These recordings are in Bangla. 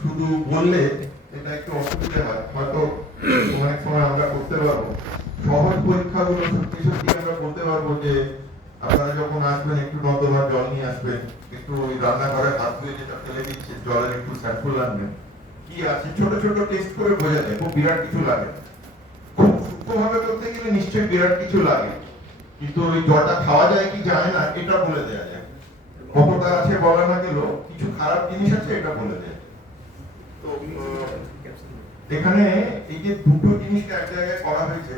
শুধু বললে এটা একটু অসুবিধা হয়, হয়তো অনেক সময় আমরা করতে পারবো। সহজ পরীক্ষাগুলো সত্যি সত্যি আমরা বলতে পারবো যে আপনারা যখন আসবেন একটু নর্দমার জল নিয়ে আসবেন, একটু ওই রান্নাঘরে হাত ধুয়ে যেটা ফেলে দিচ্ছে জলের একটু স্যাম্পল আনবেন, কি আছে ছোট ছোট টেস্ট করে বোঝা যায়, খুব বিরাট কিছু লাগে। খুব সূক্ষ্মভাবে করতে গেলে নিশ্চয়ই বিরাট কিছু লাগে, কিন্তু ওই জলটা খাওয়া যায় কি যায় না এটা বলে দেওয়া যায়। কতটা আছে বলা না গেল, কিছু খারাপ জিনিস আছে এটা বলে দেয়। তো এখানে এই যে দুটো জিনিসকে এক জায়গায় করা হয়েছে,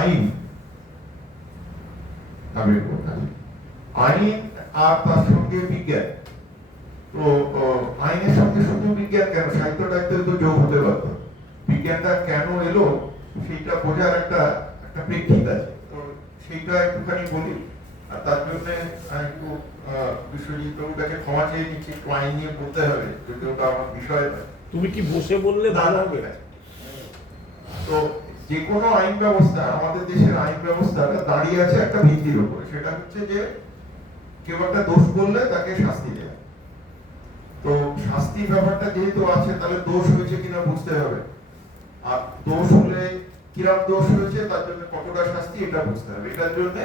আইন আইন আর তার সঙ্গে বিজ্ঞান। তো আইনের সঙ্গে শুধু বিজ্ঞান কেন, সাহিত্য টাইত্যের তো যোগ হতে পারত। বিজ্ঞানটা কেন এলো সেইটা বোঝার একটা একটা প্রেক্ষিত আছে, তো সেইটা একটুখানি বলি। আর তার জন্য একটু বিশ্বজিৎ বাবুর কাছে ক্ষমা চেয়ে নিচ্ছি, একটু আইন নিয়ে বলতে হবে, যদি ওটা আমার বিষয় নয়। তুমি কি বসে বললে ভালো হবে? তো যে কোনো আইন ব্যবস্থা, আমাদের দেশের আইন ব্যবস্থাটা দাঁড়িয়ে আছে একটা ভিত্তির উপরে, সেটা হচ্ছে যে কেউ একটা দোষ করলে তাকে শাস্তি দেয়। তো শাস্তির ব্যাপারটা যেহেতু আছে, তাহলে দোষ হয়েছে কিনা বুঝতে হবে, আর দোষ হলে কিরকম দোষ হয়েছে, তার জন্য কতটা শাস্তি এটা বুঝতে হবে। এটার জন্য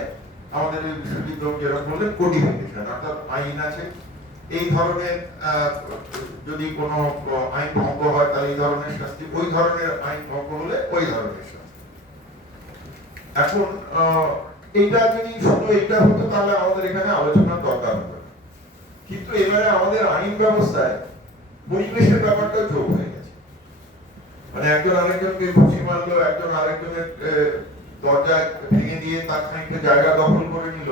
আমাদের এই বিশ্বজিৎ যেরকম বললেন কোডিফিকেশন, অর্থাৎ আইন আছে এই ধরনের, যদি কোনো আইন ভঙ্গ হয় তাহলে এই ধরনের শাস্তি, ওই ধরনের আইন ভঙ্গ হলে ওই ধরনের শাস্তি। এখন এইটা যদি শুধু এইটা হতো তাহলে আমাদের এখানে আলোচনার দরকার হতো, কিন্তু এবারে আমাদের আইন ব্যবস্থায় পরিবেশের ব্যাপারটা যোগ হয়ে গেছে। মানে একজন আরেকজনকে ঘুষি মারলো, একজন আরেকজনের দরজা ভেঙে দিয়ে তার খানিকটা জায়গা দখল করে নিল,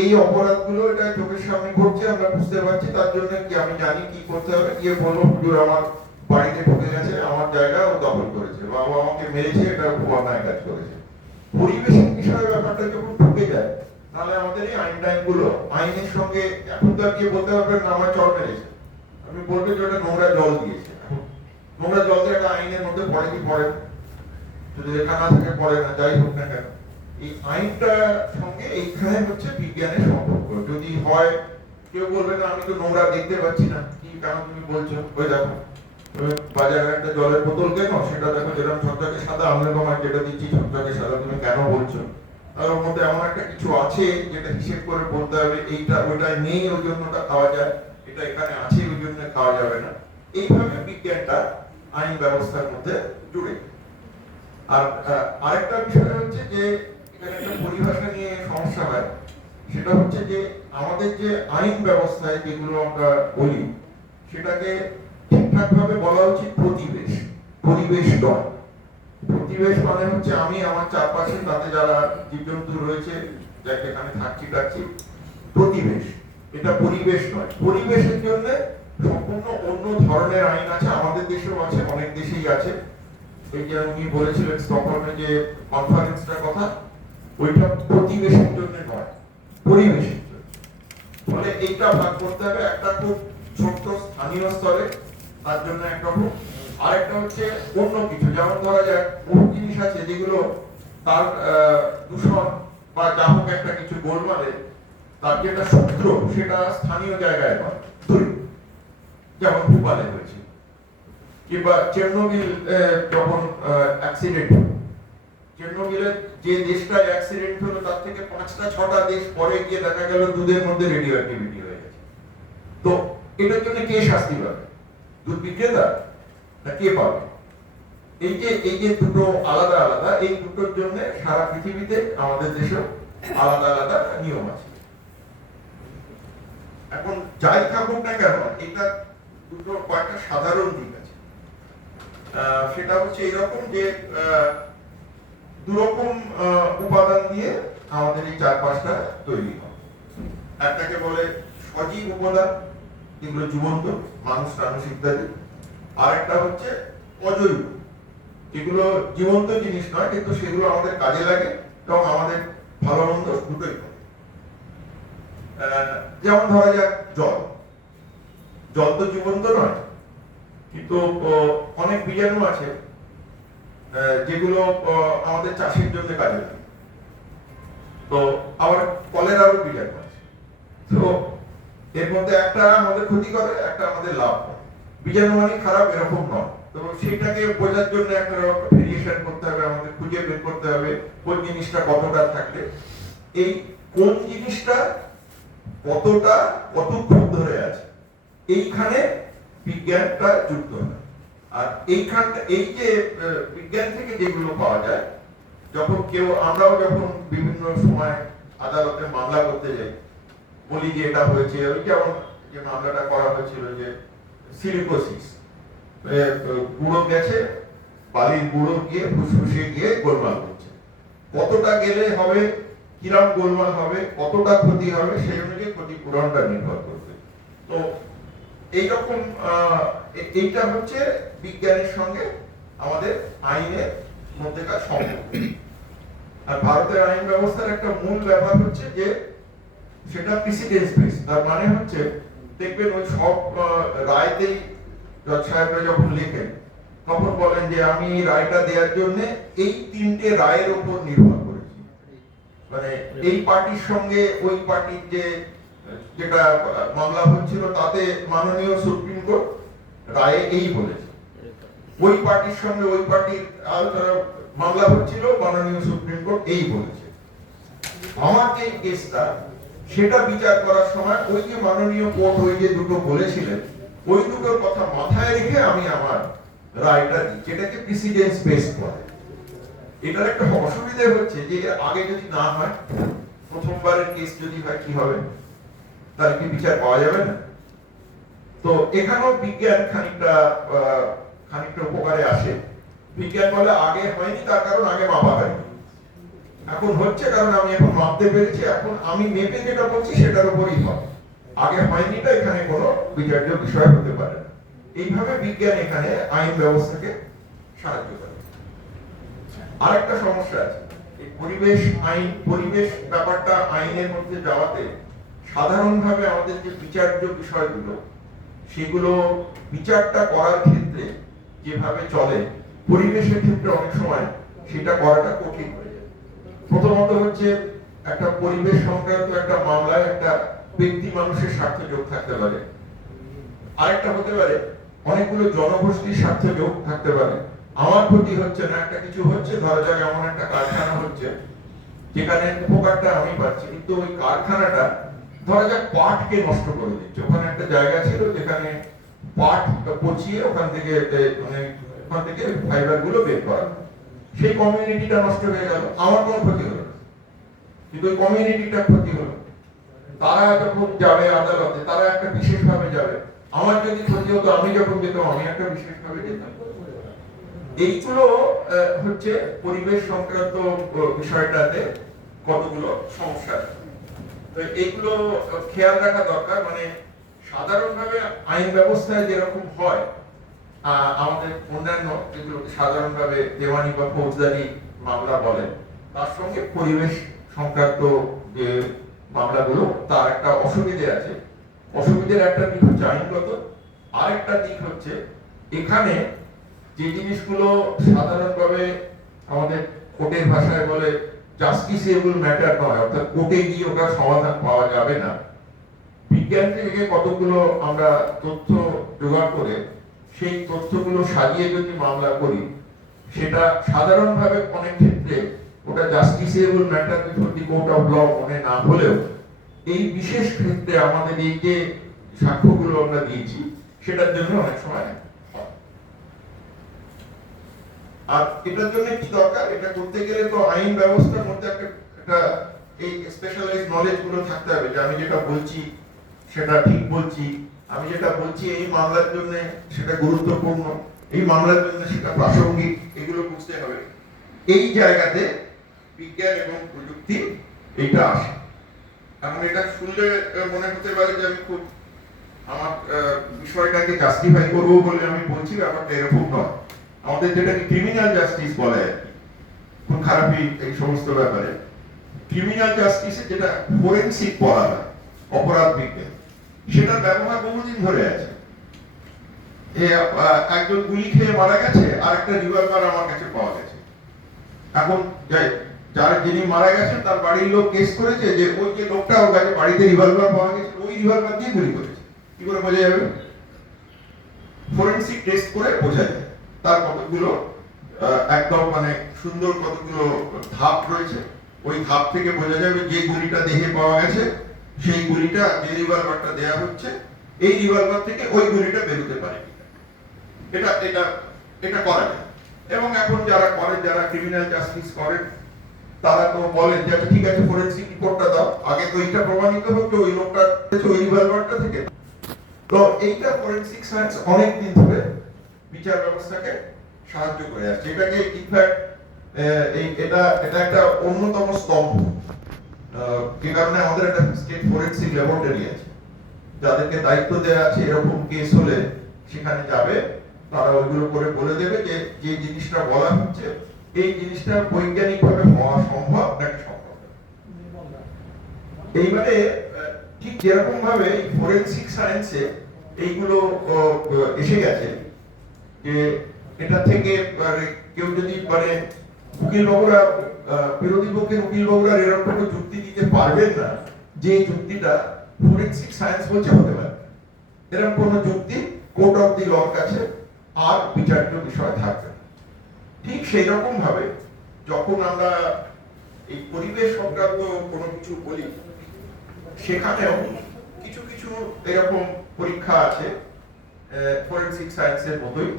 এই অপরাধগুলো এটা চোখের সামনে ঘটছে, আমরা বুঝতে পারছি। তার জন্য কি আমি জানি কি করতে হবে, গিয়ে বলবো হুজুর আমার বাড়িতে ঢুকে গেছে, আমার জায়গা ও দখল করেছে, বা ও আমাকে মেরেছে, এটা খুব অন্যায় কাজ করেছে। পরিবেশের বিষয়ের ব্যাপারটা যখন ঢুকে যায়, তাহলে আমাদের এই আইন টাইনগুলো আইনের সঙ্গে, এখন তো আর গিয়ে বলতে পারবেন না আমার চর মেরেছে, আপনি বলবেন যে ওটা নোংরা জল দিয়েছে। নোংরা জলটা একটা আইনের মধ্যে পড়ে কি পড়ে, যদি লেখা না থাকে পড়ে না, যাই হোক না কেন, এই আইনটা সঙ্গে এইখানে হচ্ছে বিজ্ঞানের সম্পর্ক। যদি হয় কেউ বলবে না আমি তো নোংরা দেখতে পাচ্ছি না, কি কারণ তুমি বলছো, ওই দেখো বাজারে একটা জলের বোতল কেন, সেটা দেখো যেরকম ঝকঝকে সাদা, আমি তোমার যেটা দিচ্ছি ঝকঝকে সাদা, তুমি কেন বলছো? তার মধ্যে এমন একটা কিছু আছে যেটা হিসেব করে বলতে হবে, এইটা ওইটা নেই ওই জন্য ওটা খাওয়া যায়, এটা এখানে আছে ওই জন্য খাওয়া যাবে না। এইভাবে বিজ্ঞানটা আইন ব্যবস্থার মধ্যে জুড়ে। আর আরেকটা বিষয় হচ্ছে যে এখানে একটা পরিভাষা নিয়ে সমস্যা হয়, সেটা হচ্ছে যে আমাদের যে আইন ব্যবস্থায় যেগুলো আমরা বলি, সেটাকে ঠিকঠাক ভাবে বলা উচিত প্রতিবেশ, পরিবেশ নয়। প্রতিবেশ মানে হচ্ছে আমি আমার চারপাশে তাতে যারা জীবজন্তু রয়েছে, যাকে এখানে থাকছি টাকছি, প্রতিবেশ। এটা পরিবেশ নয়। পরিবেশের জন্য সম্পূর্ণ অন্য ধরনের আইন আছে, আমাদের দেশেও আছে, অনেক দেশেই আছে। এই যে উনি বলেছিলেন স্টকহোমে যে কনফারেন্সটার কথা, ওইটা প্রতিবেশের জন্য নয়, পরিবেশের জন্য। ফলে এইটা ভাগ করতে হবে, একটা খুব ছোট্ট স্থানীয় স্তরে, তার জন্য একরকম, আরেকটা হচ্ছে অন্য কিছু, যেমন ধরা যাক বহু জিনিস আছে যেগুলো তার দূষণ বা যা হোক একটা কিছু গোলমালে তার যেটা সূত্র সেটা স্থানীয় জায়গায় নয়, ধরি যেমন ভূপালে হয়েছে, কিংবা চেরনোবিল যখন অ্যাক্সিডেন্ট, চেরনোবিলের যে দেশটা অ্যাক্সিডেন্ট হলো তার থেকে 5টা 6টা দেশ পরে গিয়ে দেখা গেল দুধের মধ্যে রেডিও অ্যাক্টিভিটি হয়ে গেছে। তো এটার জন্য কে শাস্তি পাবে, দুধ বিক্রেতা না কে পাবে? এই যে দুটো আলাদা আলাদা, এই দুটোর জন্য সারা পৃথিবীতে আমাদের দেশে আলাদা আলাদা নিয়ম আছে। এখন যাই থাকুক না কেন, এটা দুটো কয়েকটা সাধারণ দিক আছে। সেটা হচ্ছে এরকম যে দুরকম উপাদান দিয়ে আমাদের এই চারপাশটা তৈরি হয়। একটাকে বলে সজীব উপাদান, যেগুলো জীবন্ত, মানুষ টানুষ ইত্যাদি। আরেকটা হচ্ছে অজৈব, যেগুলো জীবন্ত জিনিস নয় কিন্তু সেগুলো আমাদের কাজে লাগে এবং আমাদের ভালো মন্দ দুটোই করে। যেমন ধরা যাক জল, জল তো জীবন্ত নয়, কিন্তু অনেক বীজাণু আছে যেগুলো আমাদের চাষের জন্য কাজে লাগে। তো আবার কলেরারও বীজাণু আছে, তো এর মধ্যে একটা আমাদের ক্ষতি করে, একটা আমাদের লাভ করে। বিচার মানে খারাপ এরকম নয়। তো সেটাকে বোঝার জন্য একটা ভেরিয়েশন করতে হবে, আমাদের খুঁজে বের করতে হবে কোন জিনিসটা কতটা থাকলে এই কোন জিনিসটা কতটা কতক্ষণ ধরে আছে, এইখানে বিজ্ঞানটা যুক্ত হয়। আর এইখানটা এই যে বিজ্ঞান থেকে যেগুলো পাওয়া যায়, যখন কেউ আমরাও যখন বিভিন্ন সময় আদালতে মামলা করতে যাই, বলি যে এটা হয়েছে, ওই যেমন যে মামলাটা করা হয়েছিল যে সিলিকোসিস, গুঁড়ো গেছে, বালির গুঁড়ো গিয়ে ফুসফুসে গিয়ে গোলমাল করছে, কতটা গেলে হবে, কিরম গোলমাল হবে, কতটা ক্ষতি হবে, সেই অনুযায়ী ক্ষতিপূরণটা নির্ভর করবে। তো এইরকম এইটা হচ্ছে বিজ্ঞানের সঙ্গে আমাদের আইনের মধ্যেকার সম্পর্ক। আর ভারতের আইন ব্যবস্থার একটা মূল ব্যাপার হচ্ছে যে সেটা প্রিসিডেন্স বেস। তার মানে হচ্ছে দেখবেন ওই সব রায়তেই জজ সাহেবরা যখন লেখেন তখন বলেন যে আমি রায়টা দেওয়ার জন্য এই তিনটে রায়ের উপর নির্ভর করেছি, মানে এই পার্টির সঙ্গে ওই পার্টির যেটা মামলা হচ্ছিল তাতে মাননীয় সুপ্রিম কোর্ট রায়ে এই বলেছে, ওই পার্টির সঙ্গে ওই পার্টির মামলা হচ্ছিল, মাননীয় সুপ্রিম কোর্ট এই বলেছে। আমার যে কেসটা সেটা বিচার করার সময় ওই যে মাননীয় কোর্ট ওই যে দুটো বলেছিলেন ওই দুটোর কথা মাথায় রেখে আমি আমার রায়টা দিই, যেটাকে প্রিসিডেন্স বেসড বলে। এটার একটা অসুবিধা হচ্ছে যে আগে যদি না হয়, প্রথমবারের কেস যদি হয় কি হবে, তাহলে কি বিচার পাওয়া যাবে না? তো এখানেও বিজ্ঞান খানিকটা উপকারে আসে। বিজ্ঞান বলে আগে হয়নি তার কারণ আগে মাপা হয়নি, এখন হচ্ছে কারণ আমি এখন মাপতে পেরেছি, এখন আমি মেপে যেটা বলছি সেটার উপরই হবে, আগে হয়নিটা এখানে কোনো বিচার্য বিষয় হতে পারে না। এইভাবে বিজ্ঞান এখানে আইন ব্যবস্থাকে সাহায্য করে। আরেকটা সমস্যা আছে, এই পরিবেশ ব্যাপারটা আইনের মধ্যে যাওয়াতে সাধারণভাবে আমাদের যে বিচার্য বিষয়গুলো সেগুলো বিচারটা করার ক্ষেত্রে যেভাবে চলে, পরিবেশের ক্ষেত্রে অনেক সময় সেটা করাটা কঠিন হয়ে যায়। প্রথমত হচ্ছে একটা পরিবেশ সংক্রান্ত একটা মামলায় একটা ব্যক্তি মানুষের স্বার্থ যোগ থাকতে পারে, আরেকটা হতে পারে অনেকগুলো জনগোষ্ঠীর স্বার্থ যোগ থাকতে পারে। আমার ক্ষতি হচ্ছে না, একটা কিছু হচ্ছে, ধরা যাক এমন একটা কারখানা হচ্ছে যেখানে উপকারটা আমি পাচ্ছি, কিন্তু ওই কারখানাটা ধরা যাক পাটকে নষ্ট করে দিচ্ছে। ওখানে একটা জায়গা ছিল যেখানে পাট পচিয়ে ওখান থেকে ফাইবার গুলো বের করা, সেই কমিউনিটিটা নষ্ট হয়ে গেল, আমার কোনো ক্ষতি হলো না, কিন্তু ওই কমিউনিটিটা ক্ষতি হলো। তারা যখন যাবে আদালতে তারা একটা বিশেষ ভাবে যাবে, আমার যদি ক্ষতি হতো আমি যখন যেতাম আমি একটা বিশেষ ভাবে যেতাম। এইগুলো হচ্ছে পরিবেশ সংক্রান্ত বিষয়টাতে কতগুলো সমস্যা আছে। তো এইগুলো খেয়াল রাখা দরকার। মানে সাধারণভাবে আইন ব্যবস্থায় যেরকম হয়, আমাদের অন্যান্য যেগুলো সাধারণভাবে দেওয়ানি বা ফৌজদারি মামলা বলে, তার সঙ্গে পরিবেশ সংক্রান্ত যে মামলাগুলো তার একটা অসুবিধে আছে। অসুবিধার একটা দিক হচ্ছে আইনগত, আরেকটা দিক হচ্ছে এখানে যে জিনিসগুলো সাধারণভাবে আমাদের কোর্টের ভাষায় বলে জাস্টিসেবল ম্যাটার নয়, অর্থাৎ কোর্টে গিয়ে ওটার সমাধান পাওয়া যাবে না, বিজ্ঞান থেকে কতগুলো আমরা তথ্য জোগাড় করে সেই তথ্যগুলো সাজিয়ে যদি মামলা করি, সেটা সাধারণভাবে অনেক ক্ষেত্রে ওটা justiciable matter before the court of law মনে না হলেও এই বিশেষ ক্ষেত্রে আমাদের এই যে সাক্ষ্যগুলো আমরা দিয়েছি সেটার জন্য অনেক সময় হয়। আর এটার জন্য কি দরকার, এটা করতে গেলে তো আইন ব্যবস্থার মধ্যে একটা এই স্পেশালাইজড নলেজ গুলো থাকতে হবে, যে আমি যেটা বলছি সেটা ঠিক বলছি, আমি যেটা বলছি এই মামলার জন্য সেটা গুরুত্বপূর্ণ, এই মামলার জন্য সেটা প্রাসঙ্গিক, এগুলো বুঝতে হবে। এই জায়গাতে বিজ্ঞান এবং প্রযুক্তি এইটা আসে। এখন এটা শুনলে মনে হতে পারে যে আমি খুব আমার বিষয়টাকে জাস্টিফাই করবো বলে আমি বলছি, ব্যাপারটা এরকম নয়। আমাদের যেটাকে ক্রিমিনাল জাস্টিস বলে, খুব খারাপই এই সমস্ত ব্যাপারে, ক্রিমিনাল জাস্টিসে যেটা ফরেনসিক বলা হয়, অপরাধ বিজ্ঞান, সেটার ব্যবহার বহুদিন ধরে আছে। একজন গুলি খেয়ে মারা গেছে, আর একটা রিভলভার আমার কাছে পাওয়া গেছে। এখন যিনি মারা গেছেন তার বাড়ির লোক কেস করেছে যে ওই যে লোকটা ওর কাছে বাড়িতে রিভলভার পাওয়া গেছে, ওই রিভলভার দিয়ে গুলি করেছে। কি করে বোঝা যাবে? ফরেনসিক টেস্ট করে বোঝা যায় তার কতগুলো একদম মানে সুন্দর কতগুলো ধাপ রয়েছে। ওই ধাপ থেকে বোঝা যাবে যে গুলিটা দেহে পাওয়া গেছে সেই গুলিটা যে রিভলভারটা দেয়া হচ্ছে এই রিভলভার থেকে ওই গুলিটা বেরোতে পারে কিনা। এটা এটা এটা করা যায়। এবং এখন যারা করেন, যারা ক্রিমিনাল জাস্টিস করেন, তারা তো বলেন যে আচ্ছা ঠিক আছে ফরেনসিক রিপোর্টটা দাও, আগে তো এইটা প্রমাণিত হচ্ছে ওই লোকটা ওই রিভলভারটা থেকে। তো এইটা ফরেনসিক সায়েন্স অনেক দিন ধরে বিচার ব্যবস্থাকে সাহায্য করে আসছে। এটাকে ইনফ্যাক্ট এটা এটা একটা অন্যতম স্তম্ভ। যে কারণে আমাদের একটা স্টেট ফরেনসিক ল্যাবরেটরি আছে, যাদেরকে দায়িত্ব দেওয়া আছে এরকম কেস হলে সেখানে যাবে, তারা ওইগুলো করে বলে দেবে যে যে জিনিসটা বলা হচ্ছে এই জিনিসটা বৈজ্ঞানিকভাবে হওয়া সম্ভব নাকি সম্ভব না। এইবারে ঠিক যেরকম ভাবে ফরেনসিক সায়েন্সে এইগুলো এসে গেছে যে এটা থেকে কেউ যদি মানে উকিল বাবুরা বিরোধী পক্ষের উকিল বাবুরা এরকম কোনো যুক্তি দিতে পারবেন না যে যুক্তিটা ফরেনসিক সায়েন্স বলছে হতে পারে। এরকম কোনো যুক্তি কোর্ট অফ দি লর কাছে আর বিচার্য বিষয় থাকবে। ঠিক সেই রকম ভাবে যখন আমরা এই পরিবেশ সংক্রান্ত কোনো কিছু বলি, সেখানেও কিছু কিছু এরকম পরীক্ষা আছে ফরেনসিক সায়েন্সের মতোই,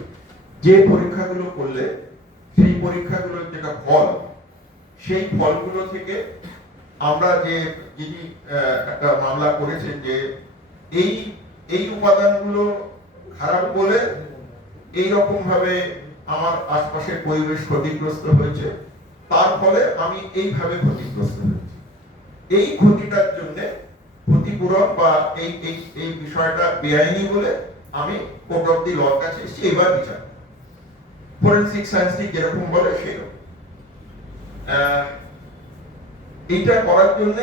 যে পরীক্ষাগুলো করলে সেই পরীক্ষাগুলোর যেটা ফল, সেই ফলগুলো থেকে আমরা যে যিনি একটা মামলা করেছেন যে এই এই উপাদানগুলো খারাপ বলে এই রকম ভাবে আমার আশপাশের পরিবেশ ক্ষতিগ্রস্ত হয়েছে, তার ফলে আমি এইভাবে ক্ষতিগ্রস্ত হয়েছি, এই ক্ষতিটার জন্য ক্ষতিপূরণ বা এই এই এই বিষয়টা বেআইনি বলে আমি কোর্ট অফ দি লর কাছে এসেছি, এবার বিচার। ফরেনসিক সায়েন্স ঠিক যেরকম বলে সেরকম। এইটা করার জন্য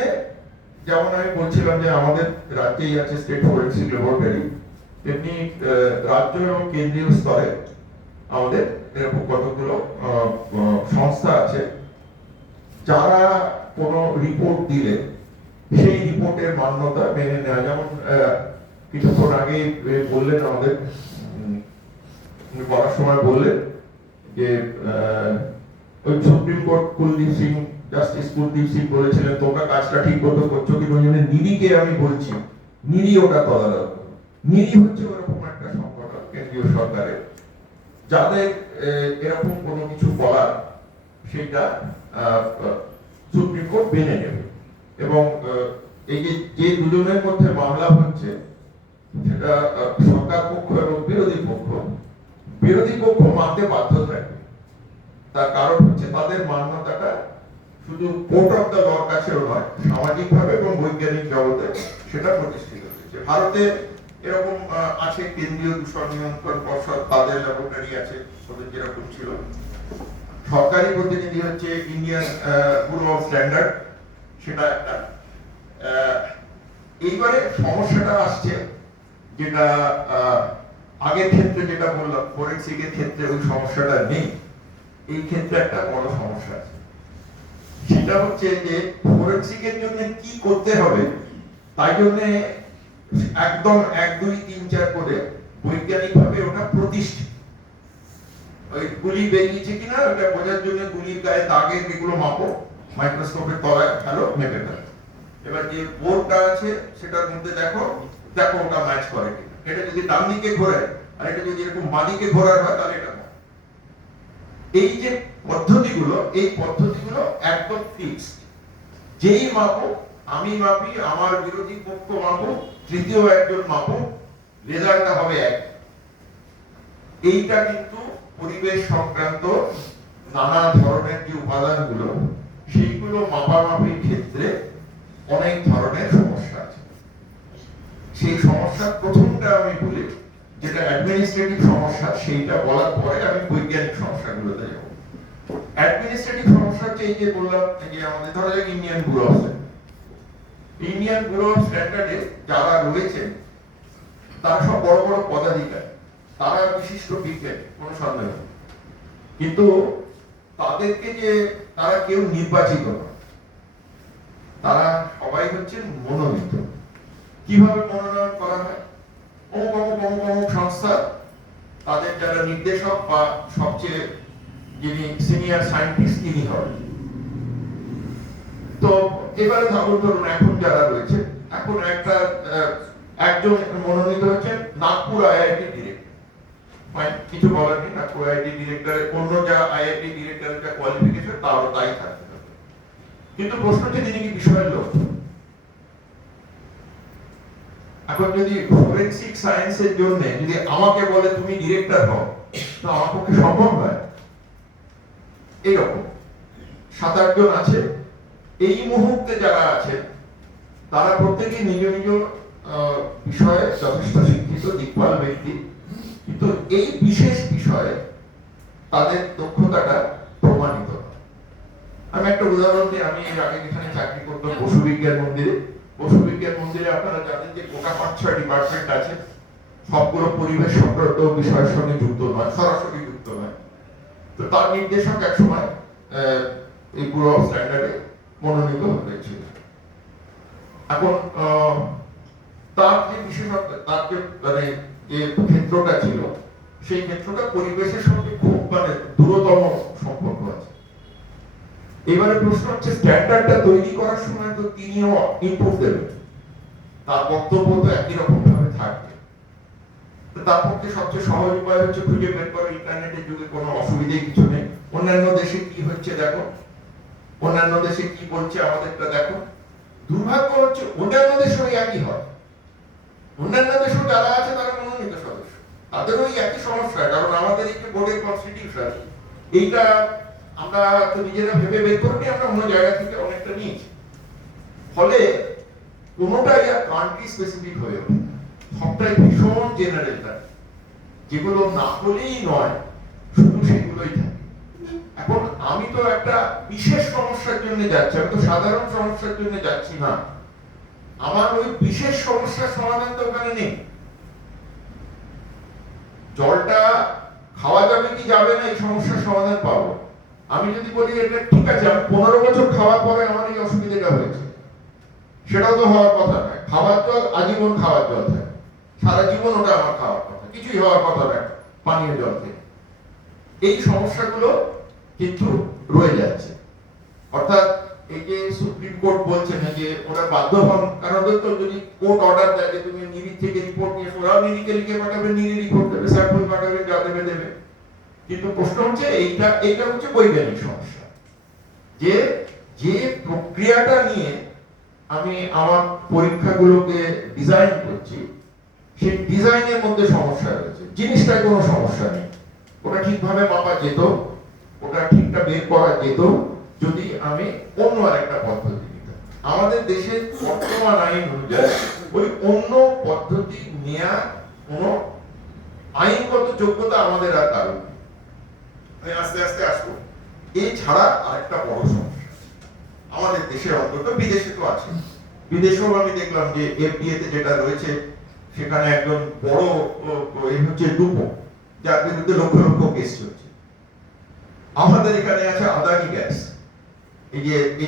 যেমন আমি বলছিলাম যে আমাদের রাজ্যেই আছে স্টেট ফরেনসিক ল্যাবরেটরি, তেমনি রাজ্য এবং কেন্দ্রীয় স্তরে আমাদের এরকম কতগুলো সংস্থা আছে যারা কোনো রিপোর্ট দিলে সেই রিপোর্টের মান্যতা মেনে নেওয়া। যেমন কিছুক্ষণ আগে বললেন আমাদের বলার সময় বললেন যে ওই supreme court Kuldeep Singh, justice Kuldeep Singh বলেছিলেন তোমরা কাজটা ঠিক মতো করছো কি ওই জন্য নিরিকে আমি বলছি, নিরি ওটা তদারক। নিরি হচ্ছে ওরকম একটা সংগঠন কেন্দ্রীয় সরকারের, যাদের এরকম কোনো কিছু বলার সেটা সুপ্রিম কোর্ট মেনে নেবে। এবং এই যে দুজনের মধ্যে মামলা হচ্ছে সেটা সরকার পক্ষ এবং বিরোধী পক্ষ, বিরোধী পক্ষ মানতে বাধ্য থাকবে। তার কারণ হচ্ছে তাদের মান্যতাটা শুধু কোর্ট অফ দ্য লর কাছেও নয়, সামাজিকভাবে এবং বৈজ্ঞানিক জগতে সেটা প্রতিষ্ঠিত হয়েছে। ভারতে এরকম আছে কেন্দ্রীয় দূষণ নিয়ন্ত্রণ পর্ষদ, তাদের ল্যাবরেটরি আছে, ওদের যেরকম ছিল। সরকারি প্রতিনিধি হচ্ছে ইন্ডিয়ান ব্যুরো অফ স্ট্যান্ডার্ড, সেটা একটা। এইবারে সমস্যাটা আসছে যেটা আগের ক্ষেত্রে যেটা বললাম ফরেনসিকের ক্ষেত্রে ওই সমস্যাটা নেই, এই ক্ষেত্রে একটা বড় সমস্যা আছে। সেটা হচ্ছে যে ফরেনসিকের জন্য কি করতে হবে, তাই জন্য একদম 1 2 3 4 করে বৈজ্ঞানিকভাবে ওটা প্রতিষ্ঠিত। ওই গুলি বেরিয়েছে কিনা ওটা বোঝার জন্য গুলির গায়ে দাগের যেগুলো মাপো, মাইক্রোস্কোপের তলায় ফেলো, মেপে ফেলো। এবার যে বোর্ডটা আছে সেটার মধ্যে দেখো দেখো ওটা ম্যাচ করে কিনা। এটা যদি ডান দিকে ঘোরে আর এটা যদি এরকম বাঁ দিকে ঘোরার হয় তাহলে এটা না। এই যে পদ্ধতিগুলো, এই পদ্ধতিগুলো একদম ফিক্সড। যেই মাপো, আমি মাপি, আমার বিরোধী পক্ষ মাপো, তৃতীয় একজন মাপো, রেজাল্টটা হবে এক। এইটা কিন্তু পরিবেশ সংক্রান্ত নানা ধরনের যে উপাদানগুলো সেইগুলো মাপামাপির ক্ষেত্রে অনেক ধরনের সমস্যা আছে। সেই সমস্যার প্রথমটা আমি বলি যেটা অ্যাডমিনিস্ট্রেটিভ সমস্যা, সেইটা বলার পরে আমি বৈজ্ঞানিক সমস্যাগুলোতে যাব। অ্যাডমিনিস্ট্রেটিভ সমস্যা হচ্ছে এই যে বললাম যে আমাদের ধরা যাক Indian Bureau of Standard, Indian Bureau of স্ট্যান্ডার্ডে যারা রয়েছে তারা সব বড় বড় পদাধিকারী, তারা বিশিষ্ট বিজ্ঞানী, কোনো সন্দেহ নেই। কিন্তু তাদেরকে যে তারা কেউ নির্বাচিত না, তারা সবাই হচ্ছে মনোনীত। কিভাবে মনোনয়ন করা হয়? অমুক অমুক অমুক অমুক সংস্থা তাদের যারা নির্দেশক বা সবচেয়ে যিনি সিনিয়র সায়েন্টিস্ট তিনি হন। তো এবারে ধরুন এখন যারা রয়েছে, এখন একজন মনোনীত হচ্ছেন নাগপুর আইআইটি ডিরেক্টর, কিছু বলার নেই, নাগপুর আইআইটি ডিরেক্টরের অন্য যা আইআইটি ডিরেক্টরের যা কোয়ালিফিকেশন তারও তাই থাকতে হবে। কিন্তু প্রশ্ন হচ্ছে তিনি কি বিষয়ের লোক? এখন যদি ফরেনসিক সায়েন্সের জন্য যদি আমাকে বলে তুমি ডিরেক্টর হও, তো আমার পক্ষে সম্ভব নয়। এইরকম 7-8 জন আছে, এই মুহূর্তে যারা আছেন তারা প্রত্যেকেই নিজ নিজ বিষয়ে যথেষ্ট শিক্ষিত দিকপাল ব্যক্তি, কিন্তু এই বিশেষ বিষয়ে তাদের দক্ষতাটা প্রমাণিত। আমি একটা উদাহরণ দিই, আমি এর আগে যেখানে চাকরি করতাম বসু বিজ্ঞান মন্দিরে আপনারা জানেন যে গোটা 5-6 ডিপার্টমেন্ট আছে, সবগুলো পরিবেশ সংক্রান্ত বিষয়ের সঙ্গে যুক্ত নয়, সরাসরি যুক্ত নয়। তো তার নির্দেশক এক সময় এই ব্যুরো অফ স্ট্যান্ডার্ডে মনোনীত হয়েছিল। এখন তার যে বিশেষত্ব, তার যে মানে যে ক্ষেত্রটা ছিল, সেই ক্ষেত্রটা পরিবেশের সঙ্গে খুব মানে দূরতম সম্পর্ক আছে। এবারে প্রশ্ন হচ্ছে স্ট্যান্ডার্ডটা তৈরি করার সময় তো তিনিও ইনপুট দেবেন, তার বক্তব্য তো একই রকম ভাবে থাকবে। তার পক্ষে সবচেয়ে সহজ উপায় হচ্ছে খুঁজে বের করা, ইন্টারনেটের যুগে কোনো অসুবিধে কিছু নেই। অন্যান্য দেশে কি হচ্ছে দেখো, অন্যান্য দেশে কি বলছে আমাদেরটা দেখো। দুর্ভাগ্য হচ্ছে অন্যান্য দেশেও একই হয়, অন্যান্য দেশেও যারা আছে তারা মনোনীত সদস্য, তাদেরও একই সমস্যা। কারণ আমাদের এই যে বোর্ডের কনস্টিটিউশন, এইটা আমরা তো নিজেরা ভেবে বের করিনি, আমরা অন্য জায়গা থেকে অনেকটা নিয়েছি। ফলে কোনোটাই আর কান্ট্রি স্পেসিফিক হয়ে ওঠে, সবটাই ভীষণ জেনারেল থাকে, যেগুলো না হলেই নয় শুধু সেগুলোই থাকে। এখন আমি তো একটা বিশেষ সমস্যার জন্য যাচ্ছি, আমি তো সাধারণ সমস্যার জন্য যাচ্ছি না। আমার ওই বিশেষ সমস্যার সমাধান তো ওখানে নেই। জলটা খাওয়া যাবে কি যাবে না এই সমস্যার সমাধান পাবো। আমি যদি বলি এটা ঠিক আছে, আমি 15 বছর খাওয়ার পরে আমার এই অসুবিধাটা হয়েছে, সেটাও তো হওয়ার কথা নয়। খাবার জল আজীবন খাওয়ার জল থাকে, সারা জীবন ওটা আমার খাওয়ার কথা, কিছুই হওয়ার কথা নয় পানীয় জল থেকে। এই সমস্যাগুলো কিন্তু রয়ে যাচ্ছে। অর্থাৎ এই যে সুপ্রিম কোর্ট বলছেন যে ওরা বাধ্য হন, কারণ ওদের তো যদি কোর্ট অর্ডার দেয় যে তুমি নিরিখ থেকে রিপোর্ট নিয়ে এসো, ওরাও নিরিখে লিখে পাঠাবে, নিরি রিপোর্ট দেবে, স্যাম্পল পাঠাবে, যা দেবে দেবে। কিন্তু প্রশ্ন হচ্ছে এইটা হচ্ছে বৈজ্ঞানিক সমস্যা, যে যে প্রক্রিয়াটা নিয়ে আমি আমার পরীক্ষাগুলোকে ডিজাইন করছি, সেই ডিজাইনের মধ্যে সমস্যা রয়েছে। জিনিসটায় কোনো সমস্যা নেই, ওটা ঠিকভাবে মাপা যেত, ওটা ঠিকটা বের করা যেত যদি আমি অন্য আরেকটা পদ্ধতি নিতাম। আমাদের দেশের বর্তমান আইন অনুযায়ী ওই অন্য পদ্ধতি নেওয়ার কোনো আইনগত যোগ্যতা আমাদের আর কারণ নেই। আমি আস্তে আস্তে আসবো। এছাড়া আরেকটা বড় সমস্যা আমাদের দেশে, অন্তত বিদেশে তো আছে, বিদেশেও আমি দেখলাম যে এফডিএ তে যেটা রয়েছে সেখানে একজন বড় হচ্ছে ডুপো, যার বিরুদ্ধে লক্ষ লক্ষ কেস চলছে। আমাদের এখানে আছে আদানি গ্যাস, এই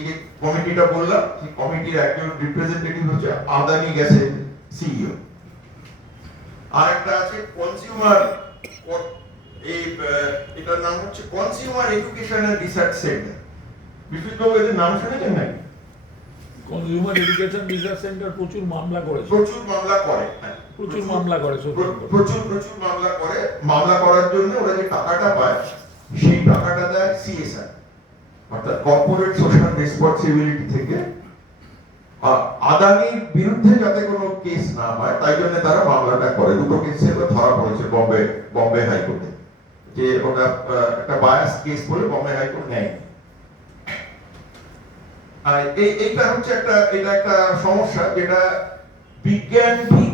যে কমিটিটা বললাম, সেই কমিটির একজন রিপ্রেজেন্টেটিভ হচ্ছে আদানি গ্যাসের সিইও। আর একটা আছে কনজিউমার, এটার নাম হচ্ছে Consumer Education and Research Centre. বিশ্বজিৎবাবু এদের নাম শুনেছেন নাকি? কনজিউমার এডুকেশন রিসার্চ সেন্টার প্রচুর মামলা করেছে, প্রচুর মামলা করে, প্রচুর মামলা করে, প্রচুর মামলা করে। মামলা করার জন্য ওরা যে টাকাটা পায়, সেই টাকাটা দেয় সিএসআর, অর্থাৎ কর্পোরেট সোশ্যাল রেসপন্সিবিলিটি থেকে। আদানির বিরুদ্ধে যাতে কোনো কেস না হয় তাই জন্য তারা মামলাটা করে। দুটো কেসে ধরা পড়েছে বম্বে হাইকোর্টে, যে ওটা একটা বায়াস কেস বলে বম্বে হাইকোর্ট নেয়। আর এইটা হচ্ছে এটা একটা সমস্যা, যেটা বিজ্ঞান ঠিক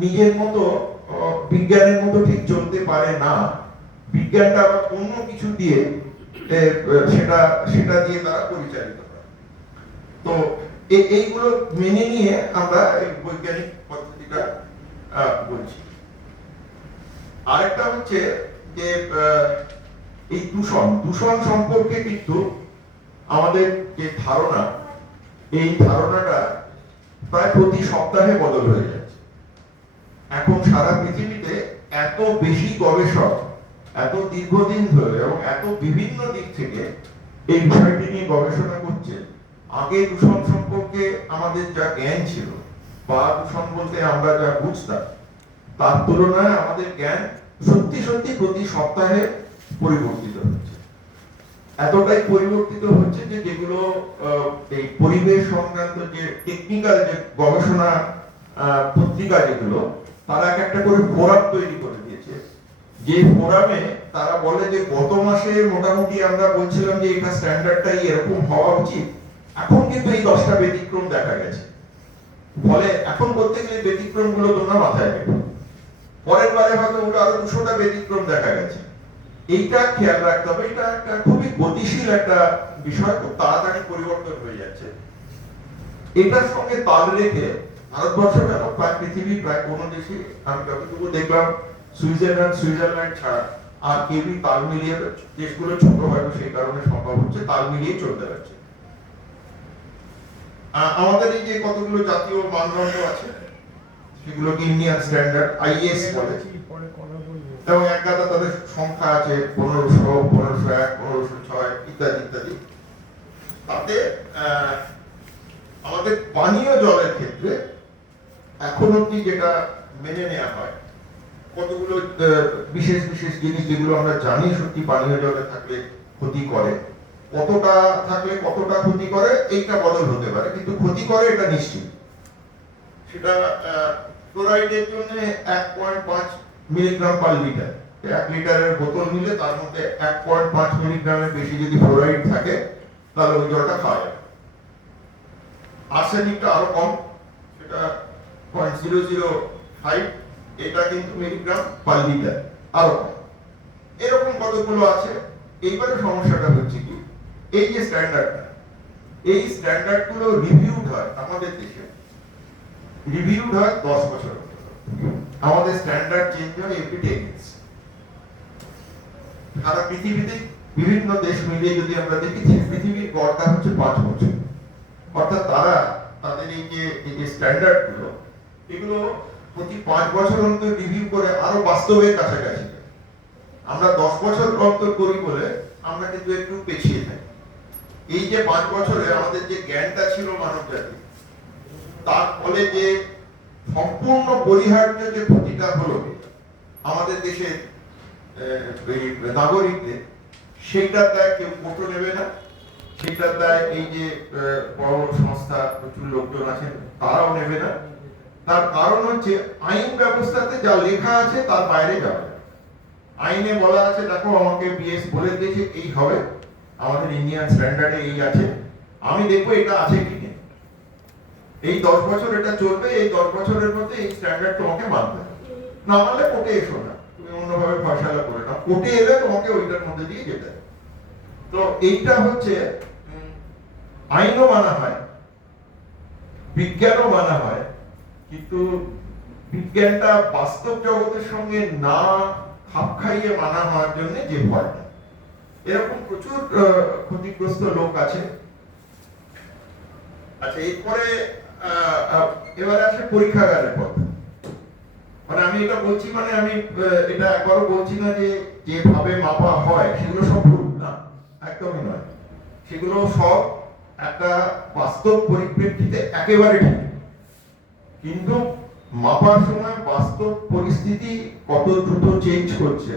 নিজের মতো বিজ্ঞানের মতো ঠিক চলতে পারে না। বিজ্ঞানটা আবার অন্য কিছু দিয়ে সেটা দিয়ে তারা পরিচালিত করে। তো এইগুলো মেনে নিয়ে আমরা এই বৈজ্ঞানিক পদ্ধতিটা বলছি। আরেকটা হচ্ছে যে এই দূষণ সম্পর্কে কিন্তু আমাদের যে ধারণা, এই ধারণাটা প্রায় প্রতি সপ্তাহে বদল হয়ে যাচ্ছে। এখন সারা পৃথিবীতে এত বেশি গবেষক এত দীর্ঘদিন ধরে এবং এত বিভিন্ন দিক থেকে এই বিষয়টি নিয়ে গবেষণা করছে। আগে দূষণ সম্পর্কে আমাদের যা জ্ঞান ছিল বা দূষণ বলতে আমরা যা বুঝতাম তার তুলনায় আমাদের জ্ঞান সত্যি সত্যি প্রতি সপ্তাহে পরিবর্তিত হচ্ছে। এতটাই পরিবর্তিত হচ্ছে যে যেগুলো এই পরিবেশ সংক্রান্ত যে টেকনিক্যাল যে গবেষণা পত্রিকা যেগুলো তারা একটা করে ফোরাম তৈরি করে দিয়েছে, যে ফোরামে তারা বলে যে গত মাসে মোটামুটি আমরা বলছিলাম যে এটা স্ট্যান্ডার্ডটাই এরকম হওয়া উচিত, এখন কিন্তু এই 10টা ব্যতিক্রম দেখা গেছে। ফলে এখন বলতে গেলে ব্যতিক্রম গুলো তোমরা মাথায় রেখো, পরের বারে হয়তো ওগুলো আরো 200টা ব্যতিক্রম দেখা গেছে। এইটা খেয়াল রাখতে হবে, এটা একটা খুবই গতিশীল একটা বিষয়, খুব তাড়াতাড়ি পরিবর্তন হয়ে যাচ্ছে। এটার সঙ্গে তাল রেখে ভারতবর্ষ কেন প্রায় পৃথিবীর প্রায় কোনো দেশে আমি যতটুকু দেখলাম সুইজারল্যান্ড ছাড়া আর কেউই তাল মিলিয়ে, দেশগুলো ছোট হয়তো সেই কারণে সম্ভব হচ্ছে, তাল মিলিয়ে চলতে পারছে। আমাদের এই যে কতগুলো জাতীয় মানদণ্ড আছে সেগুলোকে ইন্ডিয়ান স্ট্যান্ডার্ড আইএস বলে, এবং এক গাদা তাদের সংখ্যা আছে 1500, 1501, 1506 ইত্যাদি ইত্যাদি। তাতে আমাদের পানীয় জলের ক্ষেত্রে এখন অব্দি যেটা মেনে নেওয়া হয় কতগুলো বিশেষ বিশেষ জিনিস যেগুলো আমরা জানি সত্যি পানীয় জলে থাকলে ক্ষতি করে, কতটা থাকলে কতটা ক্ষতি করে এইটা বদল হতে পারে, কিন্তু ক্ষতি করে এটা নিশ্চিত। সেটা ক্লোরাইডের জন্য 1.5 মিলিগ্রাম পার লিটার, 1 লিটারের বোতল নিলে তার মধ্যে 1.5 মিলিগ্রামের বেশি যদি ফ্লোরাইড থাকে তাহলে ওই জলটা খাওয়া যাবে। আর্সেনিকটা আরো কম, সেটা 0.005, এটা কিন্তু মিলিগ্রাম পার লিটার, আরো কম। এরকম কতগুলো আছে। এইবারে সমস্যাটা হচ্ছে কি, এই যে স্ট্যান্ডার্ডটা, এই স্ট্যান্ডার্ড গুলো রিভিউড হয় আমাদের দেশে, রিভিউড হয় 10 বছর। আমাদের স্ট্যান্ডার্ড চেঞ্জ হয় এভরি 10 ইয়ার্স। সারা পৃথিবীতে বিভিন্ন দেশ মিলিয়ে যদি আমরা দেখি পৃথিবীর গড়টা হচ্ছে 5 বছর। অর্থাৎ তারা তাদের এই যে স্ট্যান্ডার্ড গুলো এগুলো প্রতি 5 বছর অন্তর রিভিউ করে আরো বাস্তবের কাছাকাছি। আমরা 10 বছর অন্তর করি বলে আমরা কিন্তু একটু পেছিয়ে থাকি। এই যে 5 বছরে আমাদের যে জ্ঞানটা ছিল মানব জাতি, তার ফলে যে সম্পূর্ণ পরিহার্য যে ক্ষতিটা হলো আমাদের দেশের নাগরিকদের, সেইটার দায় কেউ কোটো নেবে না, সেটার দায় এই যে বড় সংস্থা প্রচুর লোকজন আছেন তারাও নেবে না। তার কারণ হচ্ছে আইন ব্যবস্থাতে যা লেখা আছে তার বাইরে যাবে না। আইনে বলা আছে দেখো আমাকে বিএস বলে দিয়েছে এই হবে, আমাদের ইন্ডিয়ান স্ট্যান্ডার্ডে এই আছে, আমি দেখবো এটা আছে কি না। এই 10 বছর এটা চলবে, এই 10 বছরের মধ্যে এই স্ট্যান্ডার্ড তোমাকে মানতে হবে, না মানলে কোর্টে এসো না, তুমি অন্যভাবে ফয়সালা করে নাও, কোর্টে এলে তোমাকে ওইটার মধ্যে দিয়ে যেতে হবে। তো এইটা হচ্ছে আইনও মানা হয়, বিজ্ঞানও মানা হয়, কিন্তু বিজ্ঞানটা বাস্তব জগতের সঙ্গে না খাপ খাইয়ে মানা হওয়ার জন্য যে ভয়টা, এরকম প্রচুর ক্ষতিগ্রস্ত লোক আছে। আচ্ছা, এরপরে এবারে আসে পরীক্ষাগারের কথা। মানে আমি এটা বলছি, মানে আমি এটা একবারও বলছি না যে যেভাবে মাপা হয় সেগুলো সব ভুল, না, একদমই নয়। সেগুলো সব একটা বাস্তব পরিপ্রেক্ষিতে একেবারে ঠিক, কিন্তু মাপার সময় বাস্তব পরিস্থিতি কত দ্রুত চেঞ্জ করছে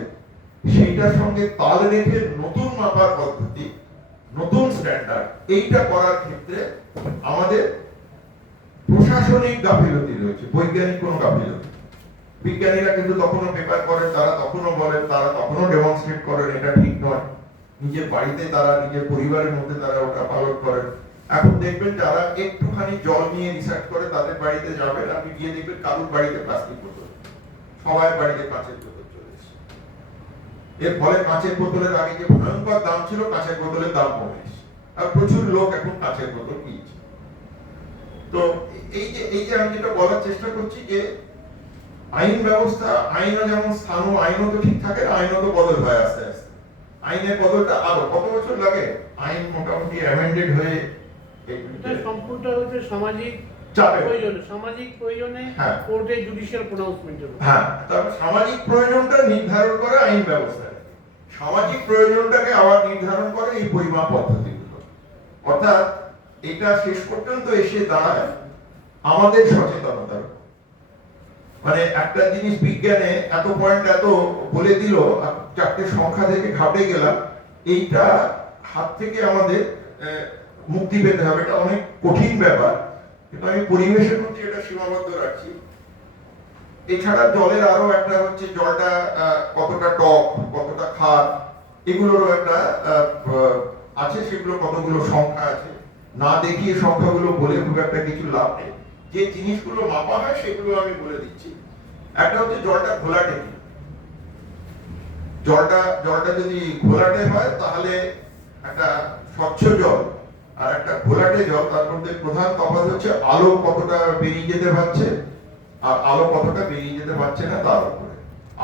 সেইটার সঙ্গে তাল রেখে নতুন মাপার পদ্ধতি, নতুন স্ট্যান্ডার্ড এইটা করার ক্ষেত্রে আমাদের প্রশাসনিক গাফিলতি রয়েছে, বৈজ্ঞানিক কোনো গাফিলতি। বিজ্ঞানীরা কিন্তু তখনও পেপার করেন, তারা তখনও বলেন, তারা তখনও ডেমনস্ট্রেট করেন এটা ঠিক নয়, নিজের বাড়িতে তারা নিজের পরিবারের মধ্যে তারা ওটা পালন করেন। এখন দেখবেন যারা একটুখানি জল নিয়ে রিসার্চ করে তাদের বাড়িতে যাবেন, আপনি গিয়ে দেখবেন কারুর বাড়িতে প্লাস্টিক বোতল, সবাই বাড়িতে কাঁচের বোতল চলে এসেছে। এর ফলে কাঁচের বোতলের আগে যে ভয়ঙ্কর দাম ছিল, কাঁচের বোতলের দাম কমে এসেছে, আর প্রচুর লোক এখন কাঁচের বোতল কিনছে। তো এই যে আমি যেটা বলার চেষ্টা করছি যে আইন ব্যবস্থা, আইনও যেমন স্থান, আইনও তো ঠিক থাকে না, আইনও তো বদল হয় আস্তে আস্তে। আইনের বদলটা আরো কত বছর লাগে, আইন মোটামুটি অ্যামেন্ডেড হয়ে এটা সম্পূর্ণ হচ্ছে সামাজিক চাপে প্রয়োজনে, সামাজিক প্রয়োজনে, হ্যাঁ। কোর্টে জুডিশিয়াল প্রোনাউন্সমেন্টের। হ্যাঁ, তবে সামাজিক প্রয়োজনটা নির্ধারণ করে আইন ব্যবস্থা, সামাজিক প্রয়োজনটাকে আবার নির্ধারণ করে এই পরিমাপ পদ্ধতিগুলো। অর্থাৎ এটা শেষ পর্যন্ত এসে দাঁড়ায় আমাদের সচেতনতার উপর। মানে একটা জিনিস বিজ্ঞানে এত পয়েন্ট এত বলে দিল, চারটে সংখ্যা থেকে ঘাবড়ে গেলাম, এইটা হাত থেকে আমাদের মুক্তি পেতে হবে। এটা অনেক কঠিন ব্যাপার, কিন্তু আমি পরিবেশের মধ্যে এটা সীমাবদ্ধ রাখছি। এছাড়া জলের আরো একটা হচ্ছে জলটা কতটা টক, কতটা খার, এগুলোরও একটা আছে, সেগুলো কতগুলো সংখ্যা আছে। না দেখিয়ে সংখ্যাগুলো বলে খুব একটা কিছু লাভ নেই। যে জিনিসগুলো মাপা হয় সেগুলো আমি বলে দিচ্ছি। একটা হচ্ছে জলটা ঘোলাটে কি। জলটা যদি ঘোলাটে হয় তাহলে একটা স্বচ্ছ জল আর একটা ঘোলাটে জল, তার মধ্যে প্রধান তফাৎ হচ্ছে আলো কতটা বেরিয়ে যেতে পারছে আর আলো কতটা বেরিয়ে যেতে পারছে না তার উপরে।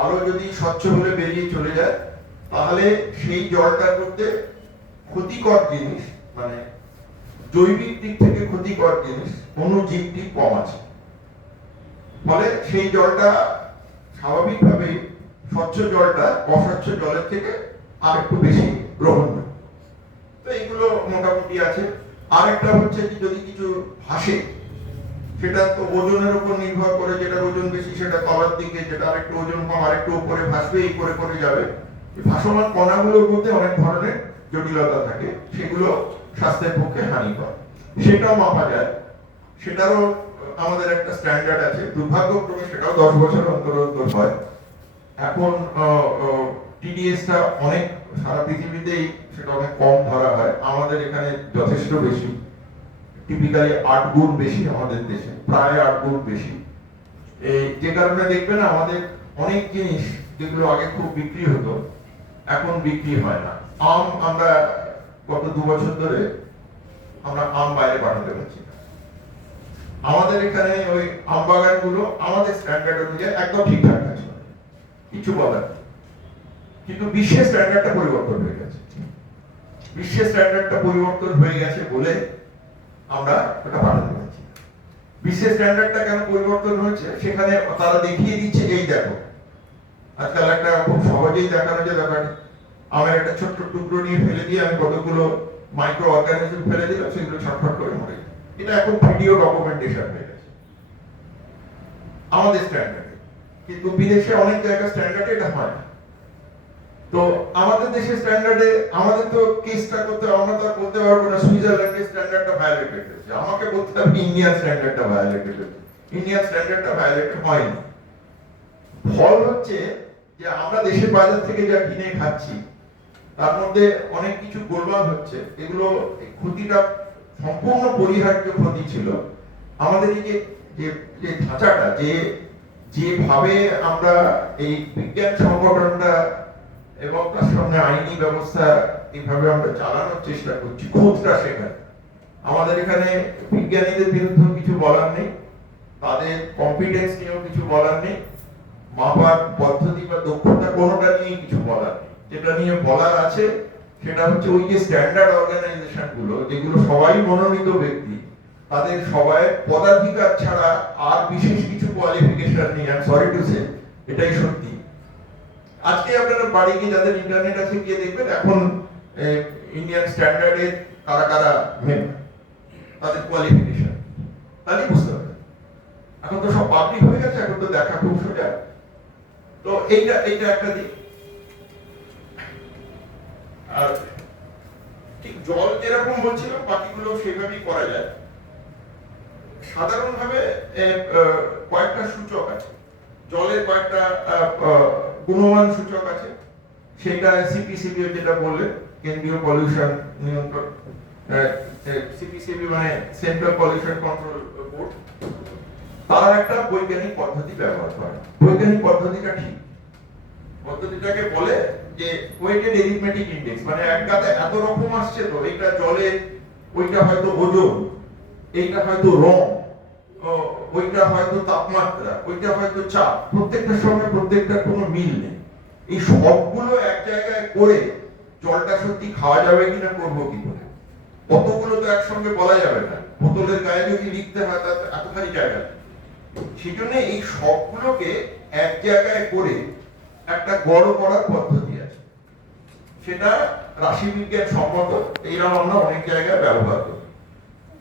আলো যদি স্বচ্ছ হলে বেরিয়ে চলে যায় তাহলে সেই জলটার মধ্যে ক্ষতিকর জিনিস, মানে জৈবিক দিক থেকে ক্ষতিকর জিনিস, অণুজীবটি কম আছে, ফলে সেই জলটা স্বাভাবিকভাবেই স্বচ্ছ জলটা অস্বচ্ছ জলের থেকে আর একটু বেশি গ্রহণযোগ্য। তো এইগুলো মোটামুটি আছে। আরেকটা হচ্ছে যে যদি কিছু ভাসে, সেটা তো ওজনের উপর নির্ভর করে, যেটা ওজন বেশি সেটা তলার দিকে, যেটা আরেকটু ওজন কম আরেকটু উপরে ভাসবে, এই করে করে যাবে। ভাসমান কণাগুলোর মধ্যে অনেক ধরনের জটিলতা থাকে, সেগুলো স্বাস্থ্যের পক্ষে হানিকর, সেটাও মাপা যায়। সেটারও আমাদের একটা স্ট্যান্ডার্ড আছে। দুর্ভাগ্যক্রমে সেটাও 10 বছর অন্তর অন্তর হয়। এখন টিডিএসটা অনেক, সারা পৃথিবীতেই সেটা অনেক কম ধরা হয়, আমাদের এখানে যথেষ্ট বেশি, টিপিক্যালি 8 গুণ বেশি আমাদের দেশে, প্রায় 8 গুণ বেশি। এই যে কারণে দেখবেন আমাদের অনেক জিনিস যেগুলো আগে খুব বিক্রি হতো এখন বিক্রি হয় না। আম আমরা গত 2 বছর ধরে আমরা আম বাইরে পাঠাতে পারছি না। আমাদের এখানে ওই আম বাগানগুলো আমাদের স্ট্যান্ডার্ড অনুযায়ী একদম ঠিকঠাক আছে, কিছু বলার নেই। কিন্তু বিশ্বের স্ট্যান্ডার্ডটা পরিবর্তন হয়ে গেছে। বিশ্বের স্ট্যান্ডার্ডটা পরিবর্তন হয়ে গেছে বলে আমরা ওটা পাঠাতে পারছি। বিশ্বের স্ট্যান্ডার্ডটা কেন পরিবর্তন হয়েছে, সেখানে তারা দেখিয়ে দিচ্ছে, এই দেখো আজকাল একটা খুব সহজেই দেখানো যে ব্যাপার, আমার একটা ছোট্ট টুকরো নিয়ে ফেলে দিয়ে আমি কতগুলো মাইক্রো অর্গানিজম ফেলে দিলাম, সেগুলো ছটফট করে মরে যায়। এটা এখন ভিডিও ডকুমেন্টেশন হয়ে গেছে আমাদের স্ট্যান্ডার্ডে, কিন্তু বিদেশে অনেক জায়গায় স্ট্যান্ডার্ডে এটা হয় না। তো আমাদের দেশের স্ট্যান্ডার্ডে আমাদের তো কেসটা করতে, আমরা তো বলতে পারবো না সুইজারল্যান্ডের স্ট্যান্ডার্ডটা ভায়োলেটেড হয়েছে, আমাকে বলতে হবে ইন্ডিয়ান স্ট্যান্ডার্ডটা ভায়োলেটেড হয়েছে। ইন্ডিয়ান স্ট্যান্ডার্ডটা ভায়োলেটেড হয়নি। ফল হচ্ছে যে আমরা দেশের বাজার থেকে যা কিনে খাচ্ছি তার মধ্যে অনেক কিছু গোলমাল হচ্ছে। এগুলো ক্ষতিটা সম্পূর্ণ পরিহার্য ক্ষতি ছিল। আমাদের এই যে ধাঁচাটা, যেভাবে আমরা এই বিজ্ঞান সংগঠনটা এবং তার সামনে আইনি ব্যবস্থা এইভাবে আমরা চালানোর চেষ্টা করছি, খুঁতটা শেখার। আমাদের এখানে বিজ্ঞানীদের বিরুদ্ধে কিছু বলার নেই, তাদের কম্পিটেন্স নিয়েও কিছু বলার নেই, মাপার পদ্ধতি বা দক্ষতা কোনোটা নিয়ে কিছু বলার নেই। যেটা নিয়ে বলার আছে সেটা হচ্ছে ওই যে স্ট্যান্ডার্ড অর্গানাইজেশন গুলো, যেগুলো সবাই মনোনীত ব্যক্তি, তাদের সবাই পদাধিকার ছাড়া আর বিশেষ কিছু কোয়ালিফিকেশন নেই। I am sorry to say, এটাই সত্যি। আজকে আপনারা বাড়ি গিয়ে যাদের ইন্টারনেট আছে গিয়ে দেখবেন এখন ইন্ডিয়ান স্ট্যান্ডার্ডের কারা কারা মেম্বার, তাদের কোয়ালিফিকেশন তাহলে বুঝতে পারবেন। এখন তো সব পাবলিক হয়ে গেছে, এখন তো দেখা খুব সোজা। তো এইটা একটা দিক। আর ঠিক জল যেরকম বলছিলাম বাকিগুলো সেভাবেই করা যায়। সাধারণভাবে কয়েকটা সূচক আছে, জলের কয়েকটা গুণমান সূচক আছে। সেটা সিপিসিবি যেটা বললে, কেন্দ্রীয় পলিউশন নিয়ন্ত্রণ, সিপিসিবি মানে সেন্ট্রাল পলিউশন কন্ট্রোল বোর্ড, তারা একটা বৈজ্ঞানিক পদ্ধতি ব্যবহার করে। বৈজ্ঞানিক পদ্ধতিটা ঠিক, পদ্ধতিটাকে বলে যে ওয়েটেড এরিথমেটিক ইনডেক্স, মানে একটাতে এত রকম আসছে, তো এটা জলে, ওইটা হয়তো ওজন, এইটা হয়তো রং, ওইটা হয়তো তাপমাত্রা, ওইটা হয়তো চাপ, প্রত্যেকটার সঙ্গে প্রত্যেকটার কোনো মিল নেই। এই সবগুলো এক জায়গায় করে জলটা সত্যি খাওয়া যাবে কিনা করবো কি করে, কতগুলো তো একসঙ্গে বলা যাবে না, বোতলের গায়ে যদি লিখতে হয় তাতে এতখানি জায়গা নেই। সেই জন্য এই সবগুলোকে এক জায়গায় করে একটা গড় করার পদ্ধতি আছে, সেটা রাশিবিজ্ঞান সম্মত, এইরকম আমরা অনেক জায়গায় ব্যবহার করি।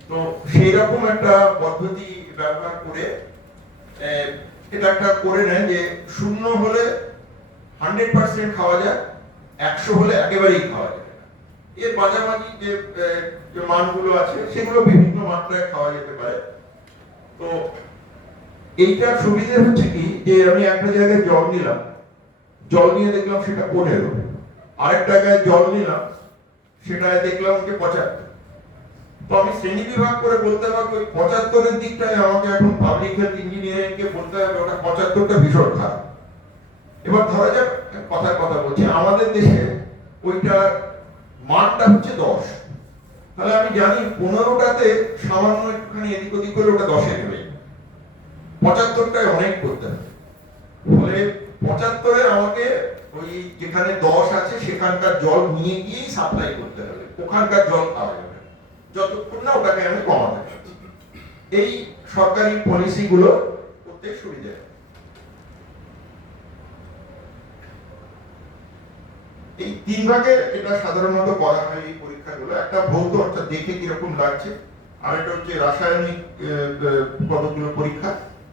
তো সেই রকম একটা পদ্ধতি ব্যবহার করে এটা একটা করে নেন যে 0 হলে 100% খাওয়া যায়, 100 হলে একেবারেই খাওয়া যায়। এর মাঝামাঝি যে মানগুলো আছে সেগুলো বিভিন্ন মাত্রায় খাওয়া যেতে পারে। তো এইটার সুবিধা হচ্ছে কি, যে আমি একটা জায়গায় জল নিলাম, জল নিয়ে দেখলাম সেটা 15, আরেক জায়গায় জল নিলাম সেটায় দেখলাম যে 75। তো আমি শ্রেণী বিভাগ করে বলতে পারবো 75-এর দিকটায় আমাকে এখন পাবলিক হেলথ ইঞ্জিনিয়ারিং কে বলতে হবে ওটা 75টা ভীষণ খারাপ। এবার ধরা যাক, কথার কথা বলছি, আমাদের দেশে ওইটার মানটা হচ্ছে 10, তাহলে আমি জানি 15টাতে সামান্য একটুখানি এদিক ওদিক করে ওটা 10-এ নেবে, 75টায় অনেক করতে হবে। ফলে 75-এ আমাকে ওই যেখানে 10 আছে সেখানকার জল নিয়ে গিয়েই সাপ্লাই করতে হবে, ওখানকার জল খাওয়া যাবে যতক্ষণ না ওটাকে আমি কমাতে পারছি। এই সরকারি পলিসিগুলো করতে সুবিধা। এই 3 ভাগে এটা সাধারণত করা হয় এই পরীক্ষাগুলো। একটা ভৌত, অর্থাৎ দেখে কিরকম লাগছে, আর একটা হচ্ছে রাসায়নিক কতগুলো পরীক্ষা,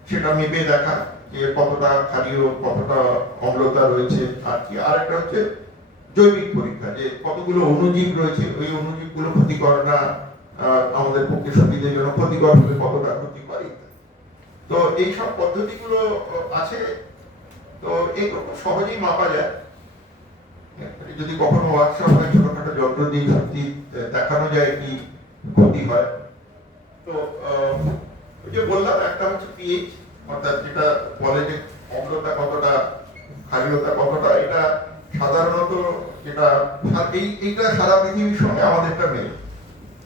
সেটা মেপে দেখা যে কতটা ক্ষারীয় কতটা অম্লতা রয়েছে আর কি। আর একটা হচ্ছে জৈবিক পরীক্ষা, যে কতগুলো অণুজীব রয়েছে, ওই অণুজীবগুলো ক্ষতিকর না আমাদের পক্ষে শরীরের জন্য ক্ষতিকর হলে কতটা ক্ষতিকর। তো এই সব পদ্ধতিগুলো আছে, তো এইগুলো সহজেই মাপা যায়। যদি কখনো ওয়ার্কশপ হয় ছোটখাটো যন্ত্র দিয়ে সত্যি দেখানো যায় কি ক্ষতি হয়। তো ওই যে বললাম, একটা হচ্ছে পিএইচ, অর্থাৎ যেটা বলে যে অম্লতা কতটা ক্ষারীয়তা কতটা, এটা সাধারণত যেটা এইটা সারা পৃথিবীর সঙ্গে আমাদেরটা মেলে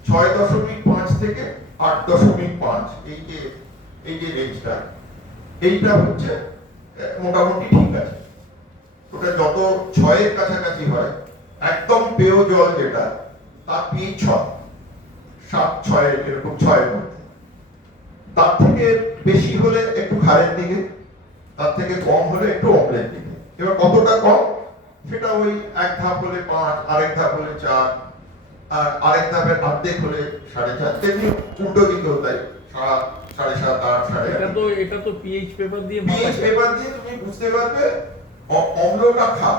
6.5 থেকে 8.5, এই যে রেঞ্জটা, এইটা হচ্ছে মোটামুটি ঠিক আছে। ওটা যত 6-এর কাছাকাছি হয়, একদম পেয় জল যেটা, তার পিএইচ 6, 7-6 এরকম 6-এর মধ্যে। তার থেকে বেশি হলে একটু ক্ষারের দিকে, তার থেকে কম হলে একটু অম্লের দিকে। এবার কতটা কম সেটা ওই এক ধাপ হলে 5, আরেক ধাপ হলে 4, আর আরেক ধাপের অর্ধেক হলে 4.5, তেমনি উল্টো দিকেও তাই 7, 7.5, 8, 8.5। এটা তো পিএইচ পেপার দিয়ে পিএইচ পেপার দিয়ে তুমি বুঝতে পারবে অম্লটা খা।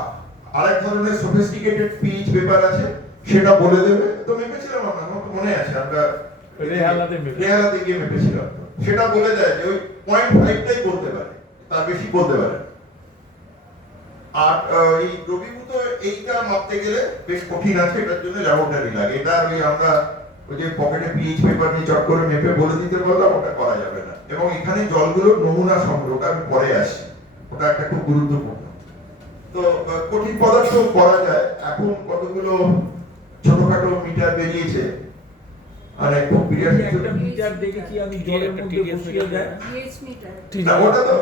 আরেক ধরনের সফিস্টিকেটেড পিএইচ পেপার আছে, সেটা বলে দেবে। তো মেপেছিলাম আমরা, মনে আছে আমরা রেহালাতে গিয়ে মেপেছিলাম, সেটা বলে দেয় যে ওই 0.5টাই বলতে পারে, তার বেশি বলতে পারে। আর এই দ্রবীভূত এইটা মাপতে গেলে বেশ কঠিন আছে, এটার জন্য ল্যাবরেটরি লাগে। এটা আমরা ওই যে পকেটে পিএইচ পেপার নিয়ে চট করে মেপে বলে দিতে বললাম, ওটা করা যাবে না। এবং এখানে জলগুলোর নমুনা সংগ্রহ, ওটা আমি পরে আসছি, ওটা একটা খুব গুরুত্বপূর্ণ। তো কঠিন পদার্থ করা যায়। এখন কতগুলো ছোটখাটো মিটার বেরিয়েছে, মানে খুব একটা মিটার দেখেছি আমি জলের মধ্যে বসিয়ে যায়, পিএইচ মিটার। না ওটা তো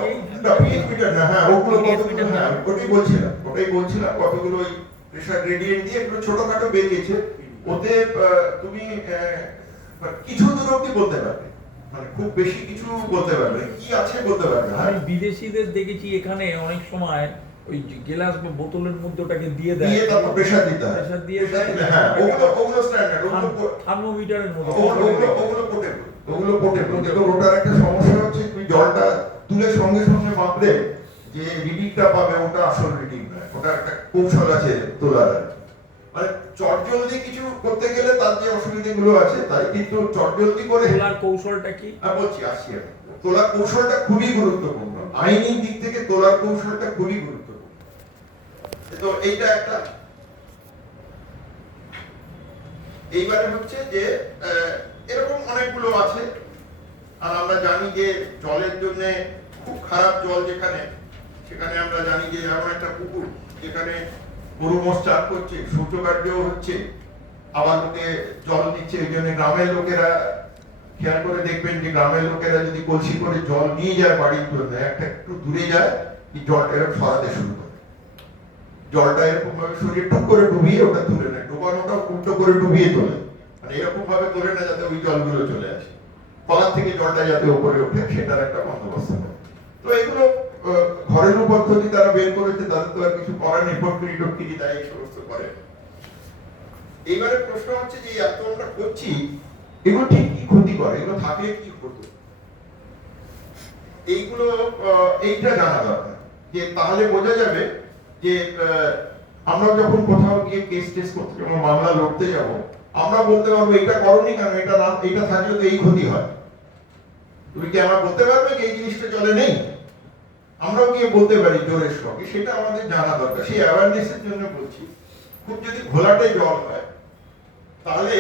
পিএইচ মিটার না, হ্যাঁ ওগুলো কতগুলো, হ্যাঁ ওটাই বলছিলাম কতগুলো ওই প্রেসার গ্রেডিয়েন্ট দিয়ে এগুলো ছোটখাটো বেরিয়েছে। ওতে তুমি কিছু দূর অবধি বলতে পারবে, মানে খুব বেশি কিছু বলতে পারবে, কি আছে বলতে পারবে না। আমি বিদেশিদের দেখেছি এখানে অনেক সময় ওই গ্লাস বা বোতলের মধ্যে ওটাকে দিয়ে দেয়, দিয়ে তারপর প্রেসার দিতে হয়, প্রেসার দিয়ে দেয়। হ্যাঁ ওগুলো স্ট্যান্ডার্ড, থার্মোমিটারের মতো। ওগুলো পোর্টেবল। কিন্তু ওটার একটা সমস্যা হচ্ছে, তুমি জলটা তুলে সঙ্গে সঙ্গে মাপলে যে রিডিংটা পাবে ওটা আসল রিডিং নয়, ওটা একটা কৌশল আছে তোলার। মানে চটজলদি কিছু করতে গেলে তার যে অসুবিধাগুলো আছে তাই, কিন্তু চটজলদি করে তোলার কৌশলটা কি? বলছি, আসছি আমি। তোলার কৌশলটা খুবই গুরুত্বপূর্ণ, আইনি দিক থেকে তোলার কৌশলটা খুবই গুরুত্বপূর্ণ। তো এইটা একটা। এইবারে হচ্ছে যে এরকম অনেকগুলো আছে। আর আমরা জানি যে জলের জন্য খুব খারাপ জল যেখানে, সেখানে আমরা জানি যে এমন একটা পুকুর যেখানে গরু মোষ চাষ করছে, সূর্যকার্যও হচ্ছে, আবার লোকে জল নিচ্ছে। এই জন্য গ্রামের লোকেরা খেয়াল করে দেখবেন যে গ্রামের লোকেরা যদি কলসি করে জল নিয়ে যায় বাড়ির জন্য, একটা একটু দূরে যায়, এই জলটা এরকম সরাতে শুরু করে, জলটা এরকম ভাবে শরীরে টুক করে ডুবিয়ে ওটা তুলে নেয়, ডোবানোটা উল্টো করে ডুবিয়ে তোলে। মানে এরকম ভাবে তোলে না যাতে ওই জলগুলো চলে আসে, কলার থেকে জলটা যাতে উপরে ওঠে সেটার একটা বন্দোবস্ত করে। তো এগুলো ঘরেলু পদ্ধতি তারা বের করেছে, তাদের তো আর কিছু করার নেই, ফটকিরি টটকিরি তাই এই সমস্ত করে। এইবারে প্রশ্ন হচ্ছে যে এত আমরা করছি, এগুলো ঠিক কি ক্ষতি করে, এগুলো থাকলে কি হতো, এইগুলো এইটা জানা দরকার। যে তাহলে বোঝা যাবে যে আমরা যখন কোথাও গিয়ে কেস টেস করতে যাবো, মামলা লড়তে যাব, আমরা বলতে পারবো এটা করনি কেন, এটা না, এটা থাকলে তো এই ক্ষতি হয়। তুমি কি আমার বলতে পারবে যে এই জিনিসটা চলে নেই? আমরাও গিয়ে বলতে পারি জোরের সঙ্গে, সেটা আমাদের জানা দরকার। সেই অ্যাওয়ারনেসের জন্য বলছি, খুব যদি ঘোলাটে জল হয় তাহলে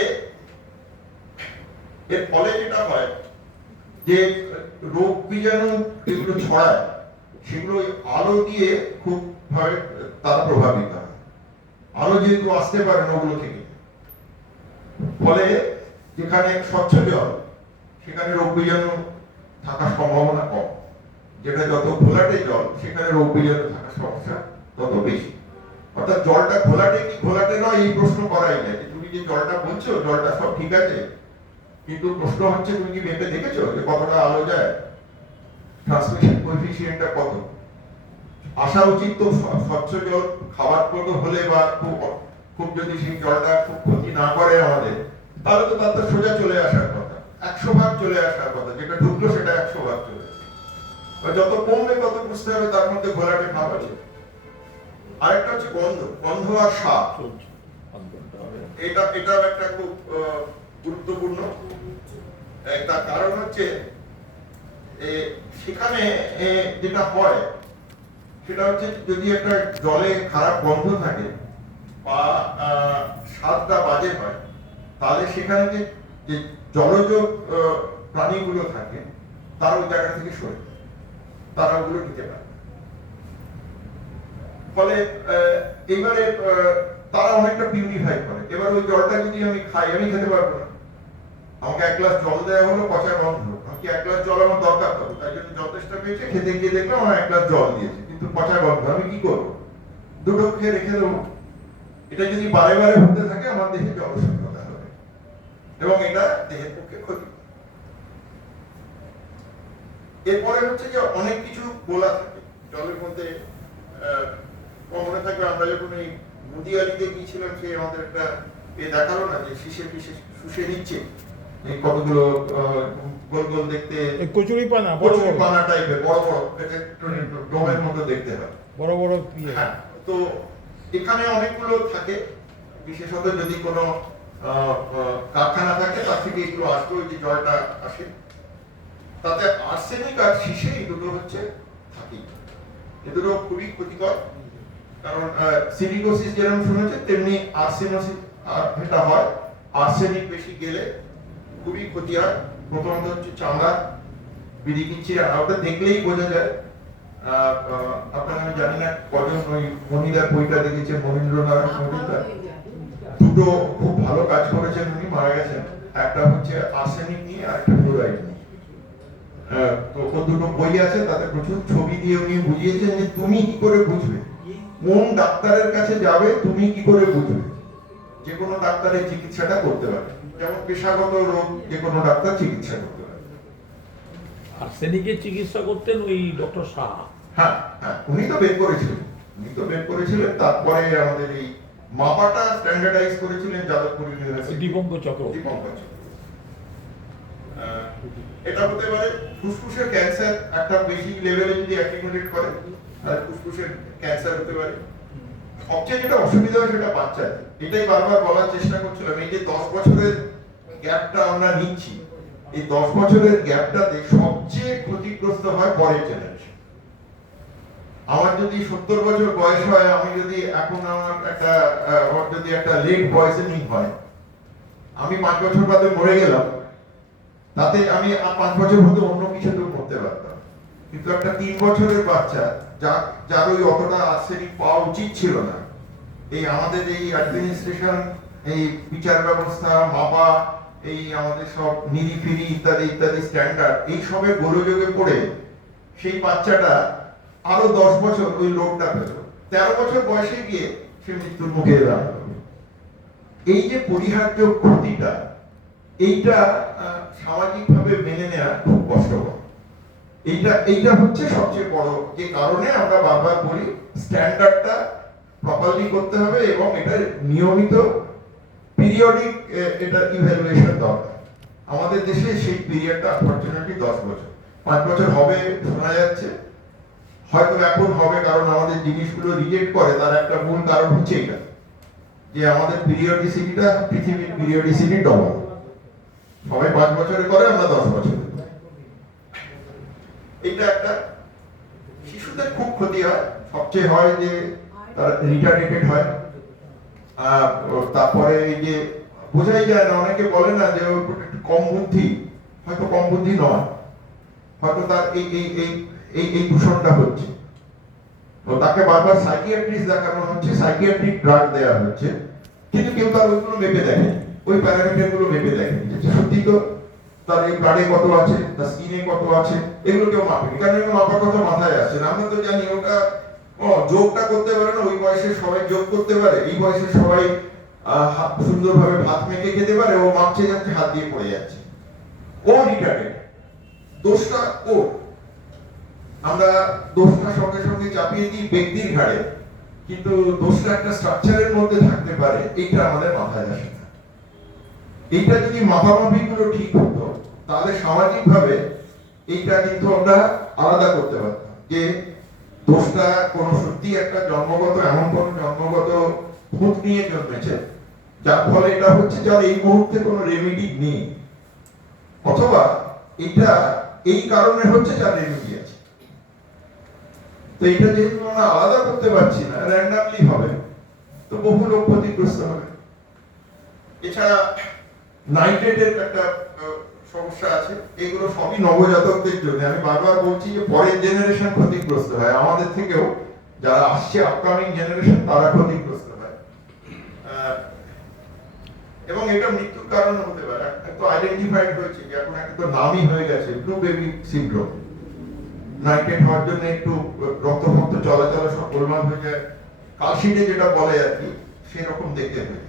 এর ফলে যেটা হয় যে রোগ বীজাণু যেগুলো ছড়ায় সেগুলো আলো দিয়ে খুব ভাবে তারা প্রভাবিত হয়। আলো যেহেতু আসতে পারে না ওগুলো থেকে, ফলে যেখানে স্বচ্ছ জল সেখানে রোগ বীজাণু থাকার সম্ভাবনা কম, যেটা যত ঘোলাটে জল সেখানে রোগ বীজাণু থাকার সমস্যা তত বেশি। অর্থাৎ জলটা ঘোলাটে কি ঘোলাটে নয় এই প্রশ্ন করাই যায়। তুমি যে জলটা বলছো জলটা সব ঠিক আছে, কিন্তু প্রশ্ন হচ্ছে তুমি কি মেপে দেখেছো যে কতটা আলো যায়, ট্রান্সমিশন কোএফিসিয়েন্টটা কত? আসা উচিত তো স্বচ্ছ জল খাবার মতো হলে, বা খুব যদি সেই জলটা খুব ক্ষতি না করে আমাদের, তাহলে তো তার তো সোজা চলে আসার কথা, 100 ভাগ চলে আসার কথা, যেটা ঢুকলো সেটা 100 ভাগ চলে আসে। যত কমবে তত বুঝতে হবে তার মধ্যে ঘোলাটে ভাব আছে। আরেকটা হচ্ছে গন্ধ, গন্ধ আর স্বাদ, এটাও একটা খুব গুরুত্বপূর্ণ একটা কারণ। হচ্ছে সেখানে যেটা হয় সেটা হচ্ছে যদি একটা জলে খারাপ গন্ধ থাকে বা স্বাদটা বাজে হয়, তাহলে সেখানে যে জলজ প্রাণীগুলো থাকে তারা ওই জায়গা থেকে সরে, তারা ওগুলো নিতে পারে। ফলে এবারে তারা অনেকটা পিউরিফাই করে। এবার ওই জলটা যদি আমি খাই, আমি খেতে পারবো না। আমাকে 1 গ্লাস জল দেওয়া হলো, পচা গন্ধ, আমাকে 1 গ্লাস জল আমার দরকার হবে, তাই জন্য যথেষ্ট পেয়েছে, খেতে গিয়ে দেখলাম আমার 1 গ্লাস জল দিয়েছে, কিন্তু পচা গন্ধ, আমি কি করবো? দুটো খেয়ে রেখে দেবো। এটা যদি বারে বারে হতে থাকে আমার দেহে জলশূন্যতা হবে এবং এটা দেহের পক্ষে ক্ষতি। এরপরে হচ্ছে যে অনেক কিছু গোলা থাকে জলের মধ্যে। মনে থাকবে আমরা যখন এই মুদিয়ালিতে গিয়েছিলাম, সে আমাদের একটা দেখালো না যে শিশে পিশে শুষে নিচ্ছে, এই কতগুলো গোল গোল দেখতে কচুরি পানা, কচুরি পানা টাইপের বড় বড় ডোমের মতো দেখতে হয়, বড় বড়। হ্যাঁ, তো এখানে অনেকগুলো থাকে। বিশেষত যদি কোনো কারখানা থাকে তার থেকে একটু আসতো, ওই যে জলটা আসে তাতে আর্সেনিক আর শিশে এই দুটো হচ্ছে থাকি। এ দুটো খুবই ক্ষতিকর, কারণ সিলিকোসিস যেরকম শুনেছে তেমনি আর্সেনোসিস এটা হয়। আর্সেনিক বেশি গেলে খুবই ক্ষতি হয়। প্রথমত হচ্ছে চামড়া, বিড়ি কিচ্ছি, ওটা দেখলেই বোঝা যায়। আপনারা আমি জানি না কজন ওই মহিলার বইটা দেখেছে, মহেন্দ্রনাথ মজুমদার, দুটো খুব ভালো কাজ করেছেন উনি, মারা গেছেন। একটা হচ্ছে আর্সেনিক নিয়ে আর একটা ফ্লোরাইড নিয়ে। তো ও দুটো বই আছে, তাতে প্রচুর ছবি দিয়ে উনি বুঝিয়েছেন যে তুমি কি করে বুঝবে, কোন ডাক্তারের কাছে যাবে তুমি কি করে বুঝবে। যে কোনো ডাক্তারের চিকিৎসাটা করতে পারে, যেমন পেশাগত রোগ যে কোনো ডাক্তার চিকিৎসা করতে পারে। আর্সেনিকের চিকিৎসা করতেন ওই ডক্টর শাহ। হ্যাঁ হ্যাঁ, উনি তো বের করেছিলেন। তারপরে আমাদের এই মাপাটা স্ট্যান্ডার্ডাইজ করেছিলেন যাদবপুর ইউনিভার্সিটি, দীপঙ্কর চক্র। এটা হতে পারে ফুসফুসের ক্যান্সার, একটা বেশি লেভেলে যদি অ্যাকিউমুলেট করে তাহলে ফুসফুসের ক্যান্সার হতে পারে। সবচেয়ে যেটা অসুবিধা হয় সেটা বাচ্চাদের, এটাই বারবার বলার চেষ্টা করছিলাম। এই যে 10 বছরের গ্যাপটা আমরা নিচ্ছি, এই 10 বছরের গ্যাপটাতে সবচেয়ে ক্ষতিগ্রস্ত হয় পরের জেনারেশন। আমার যদি 70 বছর বয়স হয়, আমি যদি এখন আমার একটা লেট পয়জনিং হয়, আমি 5 বছর বাদে মরে গেলাম, তাতে আমি 5 বছর হতে অন্য কিছু তো করতে পারতাম। কিন্তু একটা 3 বছরের বাচ্চা যার ওই অতটা আর্সেনিক পাওয়া উচিত ছিল না, এই আমাদের এই অ্যাডমিনিস্ট্রেশন, এই বিচার ব্যবস্থা, মাপা, এই আমাদের সব নিরিফিরি ইত্যাদি ইত্যাদি স্ট্যান্ডার্ড, এই সবের গোলযোগে পড়ে সেই বাচ্চাটা আরো 10 বছর ওই লোডটা পেল, 13 বছর বয়সে গিয়ে সে মৃত্যুর মুখে দাঁড়ালো। এই যে পরিহার্য ক্ষতিটা, এইটা সামাজিকভাবে মেনে নেওয়া খুব কষ্টকর। এইটা হচ্ছে সবচেয়ে বড় যে কারণে আমরা বারবার বলি স্ট্যান্ডার্ডটা প্রপারলি করতে হবে এবং এটা নিয়মিত পিরিয়ডিক এটা ইভ্যালুয়েশন দরকার। আমাদের দেশে সেই পিরিয়ডটা আনফরচুনেটলি 10 বছর 5 বছর হবে শোনা যাচ্ছে, হয়তো এখন হবে, কারণ আমাদের জিনিসগুলো রিজেক্ট করে তার একটা মূল কারণ হচ্ছে এটা যে আমাদের পিরিয়ডিসিটিটা পৃথিবীর পিরিয়ডিসিটি ডবল, সবাই 5 বছরে করে, আমরা 10 বছরে। এটা একটা শিশুদের খুব ক্ষতি হয়, সবচেয়ে হয় যে তারা রিটার্ডেটেড হয়। তারপরে এই যে বোঝাই যায় না, অনেকে বলে না যে ওর একটু কম বুদ্ধি, হয়তো কম বুদ্ধি নয়, হয়তো তার এই এই এই এই এই দূষণটা হচ্ছে, তো তাকে বারবার সাইকিয়াট্রিস্ট দেখানো হচ্ছে, সাইকিয়াট্রিক ড্রাগ দেওয়া হচ্ছে, কিন্তু কেউ তার ওইগুলো মেপে দেখে, ওই প্যারামিটার গুলো মেপে দেখে যে সত্যি তো তার এই ব্লাডে কত আছে, তার স্কিনে কত আছে, এগুলো কেউ মাপে, কারণ এগুলো মাপার কথা মাথায় আসছে না। আমরা তো জানি ওটা যোগটা করতে পারে না, ওই বয়সে সবাই যোগ করতে পারে, এই বয়সে সবাই সুন্দরভাবে ভাত মেখে খেতে পারে, ও মাপছে যাচ্ছে, হাত দিয়ে পড়ে যাচ্ছে, ও রিটার্ডেড, দোষটা ও। আমরা দোষটা সঙ্গে সঙ্গে চাপিয়ে দিই ব্যক্তির ঘাড়ে, কিন্তু দোষটা একটা স্ট্রাকচারের মধ্যে থাকতে পারে, এইটা আমাদের মাথায় আসে না। এইটা যদি মাপামাপি গুলো ঠিক হতো তাহলে সামাজিক ভাবে এইটা কিন্তু আমরা আলাদা করতে পারতাম যে দোষটা কোনো সত্যি একটা জন্মগত, এমন কোনো জন্মগত ভূত নিয়ে জন্মেছে যার ফলে এটা হচ্ছে, যার এই মুহূর্তে কোনো রেমেডি নেই, অথবা এটা এই কারণে হচ্ছে যার রেমেডি আছে। তো এটা যেহেতু আমরা আলাদা করতে পারছি না, র্যান্ডামলি হবে, তো বহু লোক ক্ষতিগ্রস্ত হবে। এছাড়া নাইট্রেটের একটা সমস্যা আছে, এগুলো সবই নবজাতকদের জন্য। আমি বারবার বলছি যে পরের জেনারেশন ক্ষতিগ্রস্ত হয়, আমাদের থেকেও যারা আসছে আপকামিং জেনারেশন তারা ক্ষতিগ্রস্ত হয়, এবং এটা মৃত্যুর কারণ হতে পারে। একটু আইডেন্টিফাইড হয়েছে যে এখন একটা নামই হয়ে গেছে ব্লু বেবি সিনড্রোম। নাইট্রেট হওয়ার জন্য একটু রক্ত চলাচল সব গোলমাল হয়ে যায়, কালশিটে যেটা বলে আর কি সেরকম দেখতে হয়ে যায়।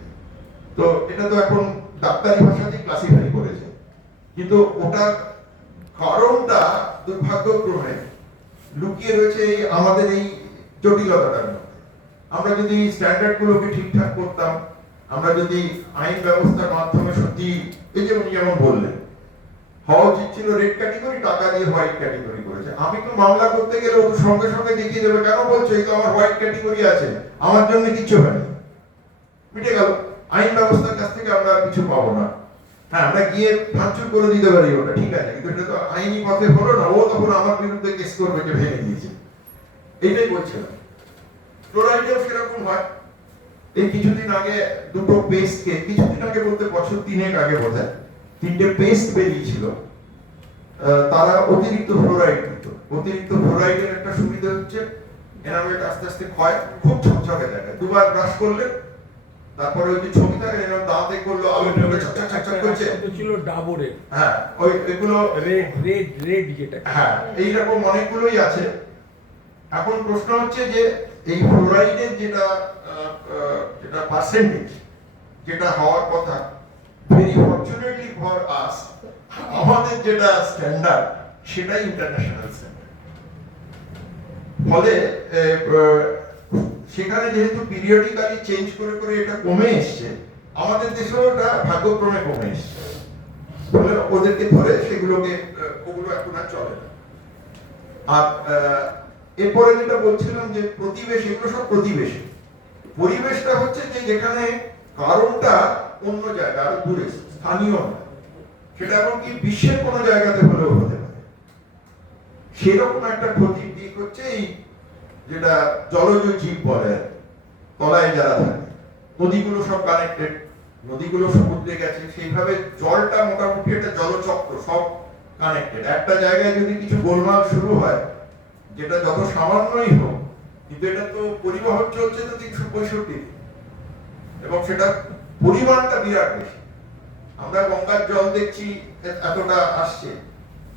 তো এটা তো এখন ডাক্তারি ভাষাতে ক্লাসিফাই করেছে, কিন্তু ওটার কারণটা দুর্ভাগ্যক্রমে লুকিয়ে রয়েছে এই আমাদের এই জটিলতাটার মধ্যে। আমরা যদি স্ট্যান্ডার্ড গুলোকে ঠিকঠাক করতাম, আমরা যদি আইন ব্যবস্থার মাধ্যমে সত্যি, এই যে উনি যেমন বললেন হওয়া উচিত ছিল রেড ক্যাটেগরি, টাকা দিয়ে হোয়াইট ক্যাটেগরি করেছে। আমি তো মামলা করতে গেলে ও সঙ্গে সঙ্গে দেখিয়ে দেবে, কেন বলছো এই তো আমার হোয়াইট ক্যাটেগরি আছে, আমার জন্য কিচ্ছু হয়নি, মিটে গেল। আইন ব্যবস্থার কাছ থেকে আমরা কিছু পাবো না। হ্যাঁ, আমরা গিয়ে ভাঙচুর করে দিতে পারি, ওটা ঠিক আছে, কিন্তু এটা তো আইনি পথে হলো না, ও তখন আমার বিরুদ্ধে কেস করবে যে ভেঙে দিয়েছে। এইটাই বলছিলাম। ফ্লোরাইডেও সেরকম হয়। এই কিছুদিন আগে দুটো পেস্টকে, কিছুদিন আগে বলতে বছর 3 আগে বোধহয় 3টে পেস্ট বেরিয়েছিল, তারা অতিরিক্ত ফ্লোরাইড দিত। অতিরিক্ত ফ্লোরাইডের একটা সুবিধা হচ্ছে এনামেলটা আস্তে আস্তে ক্ষয়, খুব ঝকঝকে থাকে, দুবার ব্রাশ করলে, তারপরে ওই যে ছবি থাকে এরকম দাঁতে করলো আলো ঢুকে চকচক করছে, এটা ছিল ডাবরের, হ্যাঁ ওই এগুলো রেড যেটা, হ্যাঁ এইরকম অনেকগুলোই আছে। এখন প্রশ্ন হচ্ছে যে এই ফ্লোরাইডের যেটা যেটা পার্সেন্টেজ যেটা হওয়ার কথা, ভেরি ফরচুনেটলি ফর আস আমাদের যেটা স্ট্যান্ডার্ড সেটাই ইন্টারন্যাশনাল স্ট্যান্ডার্ড। ফলে সেখানে যেহেতু পিরিয়ডিক্যালি চেঞ্জ করে করে এটা কমে এসছে, আমাদের দেশেও এটা ভাগ্যক্রমে কমে এসছে, ফলে ওদেরকে ধরে সেগুলোকে ওগুলো এখন আর চলে না। আর এরপরে যেটা বলছিলাম যে প্রতিবেশ, এগুলো সব প্রতিবেশী। পরিবেশটা হচ্ছে যে যেখানে কারণটা অন্য জায়গা, আরো দূরে, স্থানীয় না, সেটা এমনকি বিশ্বের কোনো জায়গাতে হলেও হতে পারে। সেরকম একটা ক্ষতির দিক হচ্ছে এই যেটা জলজ জীব বলে, তলায় যারা থাকে, নদীগুলো সব কানেক্টেড, নদীগুলো সমুদ্রে গেছে, সেইভাবে জলটা মোটামুটি একটা জলচক্র, সব কানেক্টেড। একটা জায়গায় যদি কিছু গোলমাল শুরু হয়, যেটা যত সামান্যই হোক, কিন্তু এটা তো পরিবহন চলছে তো 365, এবং সেটা পরিমাণটা বিরাট বেশি। আমরা গঙ্গার জল দেখছি এতটা আসছে,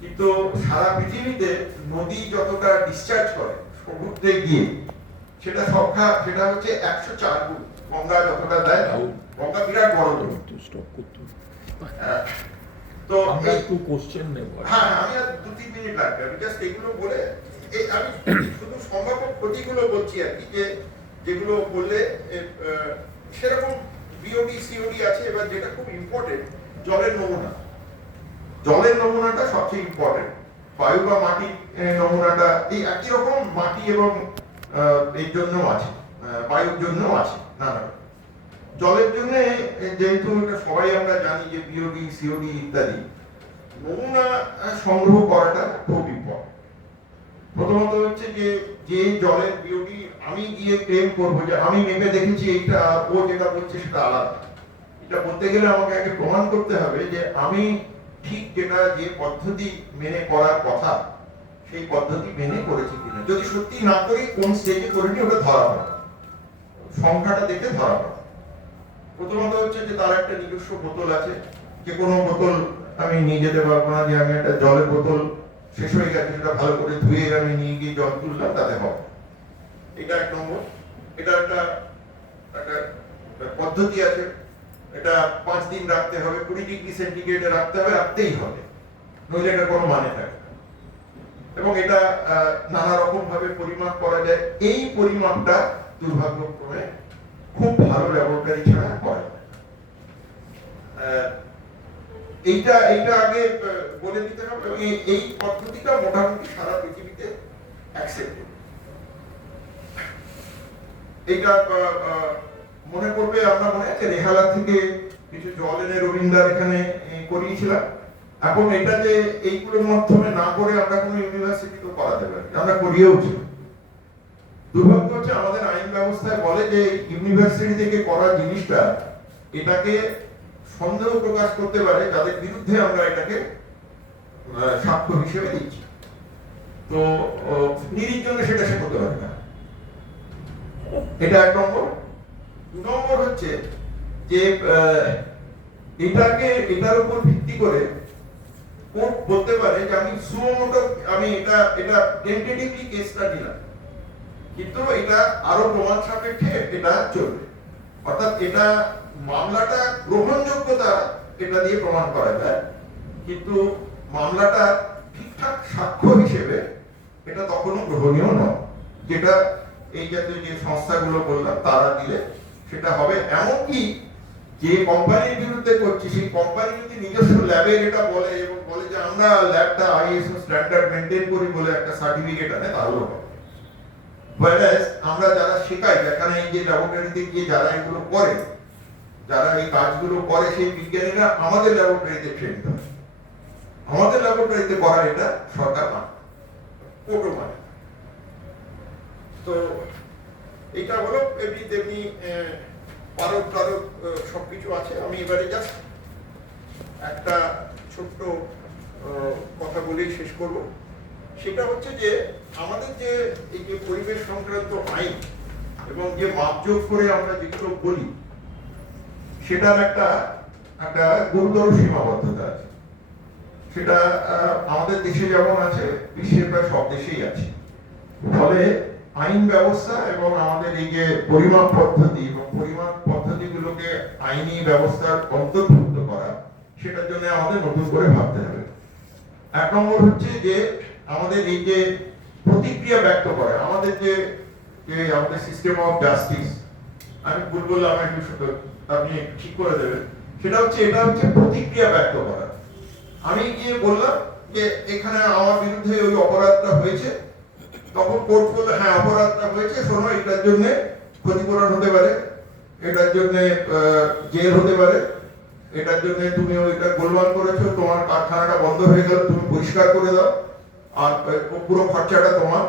কিন্তু সারা পৃথিবীতে নদী যতটা ডিসচার্জ করে সমুদ্রে গিয়ে, সেটা সংখ্যা, সেটা হচ্ছে 104 গুণ। গঙ্গা যতটা দেয়, গঙ্গা বিরাট বড়। তো আমরা এই- একটু কোশ্চেন নেব। হ্যাঁ আমি আর 2-3 মিনিট লাগবে, আমি জাস্ট এগুলো বলে আমি শুধু সম্ভাব্য ক্ষতিগুলো বলছি আর কি, যে যেগুলো বললে সেরকম বিওডি সিওডি আছে। এবার যেটা খুব ইম্পর্টেন্ট, জলের নমুনা। জলের নমুনাটা সবচেয়ে ইম্পর্টেন্ট। বায়ু বা মাটির নমুনাটা এই একই রকম মাটি এবং এর জন্য আছে, বায়ুর জন্য আছে নানা রকম। জলের জন্য যেহেতু এটা সবাই আমরা জানি যে বিওডি সিওডি ইত্যাদি, নমুনা সংগ্রহ করাটা খুব ইম্পর্টেন্ট। প্রথমত হচ্ছে যে যে জলের বিওডি আমি গিয়ে ক্লেম করবো যে আমি মেপে দেখেছি এইটা, ও যেটা বলছে সেটা আলাদা, এটা বলতে গেলে আমাকে আগে প্রমাণ করতে হবে যে আমি ঠিক যেটা যে পদ্ধতি মেনে করার কথা সেই পদ্ধতি মেনে করেছি কিনা। যদি সত্যি না করি কোন স্টেজে করিনি ওটা ধরা পড়ে, সংখ্যাটা দেখে ধরা পড়ে। প্রথমত হচ্ছে যে তার একটা নিজস্ব বোতল আছে, যে কোনো বোতল আমি নিয়ে যেতে পারবো না যে আমি একটা জলের বোতল শেষ হয়ে গেছে সেটা ভালো করে ধুয়ে আমি নিয়ে গিয়ে জল তুললাম, তাতে হবে। এটা এক নম্বর। এটা একটা একটা পদ্ধতি আছে, এটা 5 দিন রাখতে হবে, 20 ডিগ্রি সেন্টিগ্রেডে রাখতে হবে, রাখতেই হবে, নইলে এটা কোনো মানে থাকে না। এবং এটা নানা রকম ভাবে পরিমাপ করা যায়। এই পরিমাপটা দুর্ভাগ্যক্রমে খুব ভালো ল্যাবরেটরি ছাড়া করে না। এইটা আগে বলে দিতে হবে। এই পদ্ধতিটা মোটামুটি সারা পৃথিবীতে অ্যাকসেপ্টেড। এইটা মনে করবে, আমরা মনে আছে রেহালা থেকে কিছু জল এনে রবীন্দ্র এখানে করিয়েছিলাম। এখন এটা যে এইগুলোর মাধ্যমে না করে আমরা কোনো ইউনিভার্সিটিতেও করাতে পারি, আমরা করিয়েওছি। দুর্ভাগ্য হচ্ছে আমাদের আইন ব্যবস্থায় বলে যে ইউনিভার্সিটি থেকে করা জিনিসটা এটাকে সন্দেহ প্রকাশ করতে পারে যাদের বিরুদ্ধে আমরা এটাকে সাক্ষ্য হিসেবে দিচ্ছি। তো নিরীর জন্য সেটা সে করতে পারে না। এটা এক নম্বর। 2 নম্বর হচ্ছে যে এটার উপর ভিত্তি করে কোর্ট বলতে পারে যে আমি সুমোটো আমি এটা টেন্টেটিভলি কেসটা দিলাম, কিন্তু এটা আরো প্রমাণ সাপেক্ষে এটা চলবে। অর্থাৎ এটা মামলাটা গ্রহণযোগ্যতা এটা দিয়ে প্রমাণ করা যায়, কিন্তু মামলাটা ঠিকঠাক সাক্ষ্য হিসেবে এটা তখনও গ্রহণীয় নয়। যেটা এই জাতীয় যে সংস্থাগুলো বললাম তারা দিলে সেটা হবে। এমনকি যে কোম্পানির বিরুদ্ধে করছি সেই কোম্পানি যদি নিজস্ব ল্যাবে এটা বলে এবং বলে যে আমরা ল্যাবটা আইএসও স্ট্যান্ডার্ড মেনটেন করি বলে একটা সার্টিফিকেট আনে, তাহলেও হবে। Whereas আমরা যারা শেখাই, যেখানে এই যে ল্যাবরেটরিতে গিয়ে যারা এগুলো করে, যারা এই কাজগুলো করে, সেই বিজ্ঞানীরা আমাদের ল্যাবরেটরিতে ট্রেন করে। আমাদের ল্যাবরেটরিতে করা এটা সরকার মানে, কোর্টও মানে। তো এটা হলো এমনি তেমনি পারক টারক সবকিছু আছে। আমি এবারে জাস্ট একটা ছোট্ট কথা বলেই শেষ করব। সেটা হচ্ছে যে আমাদের যে এই যে পরিবেশ সংক্রান্ত আইন এবং যে মাপযোগ করে আমরা যেগুলো বলি সেটার একটা গুরুতর সীমাবদ্ধতা আছে। সেটা আমাদের দেশে যেমন আছে, বিশ্বের প্রায় সব দেশেই আছে। ফলে আইন ব্যবস্থা এবং আমাদের এই যে পরিমাপ পদ্ধতি এবং পরিমাপ পদ্ধতিগুলোকে আইনি ব্যবস্থার অন্তর্ভুক্ত করা, সেটার জন্য আমাদের নতুন করে ভাবতে হবে। 1 নম্বর হচ্ছে যে আমাদের এই যে প্রতিক্রিয়া ব্যক্ত করে, আমাদের যে আমাদের সিস্টেম অফ জাস্টিস, আমি ভুল বললাম আপনি ঠিক করে দেবেন, সেটা হচ্ছে এটা হচ্ছে প্রতিক্রিয়া ব্যক্ত করা। আমি গিয়ে বললাম যে এখানে আমার বিরুদ্ধে ওই অপরাধটা হয়েছে, তখন কোর্ট বললো হ্যাঁ অপরাধটা হয়েছে, শোনো এটার জন্য ক্ষতিপূরণ হতে পারে, এটার জন্য জেল হতে পারে, এটার জন্য তুমি ওইটা গোলমাল করেছো, তোমার কারখানাটা বন্ধ হয়ে গেল, তুমি পরিষ্কার করে দাও, আর পুরো খরচাটা তোমার,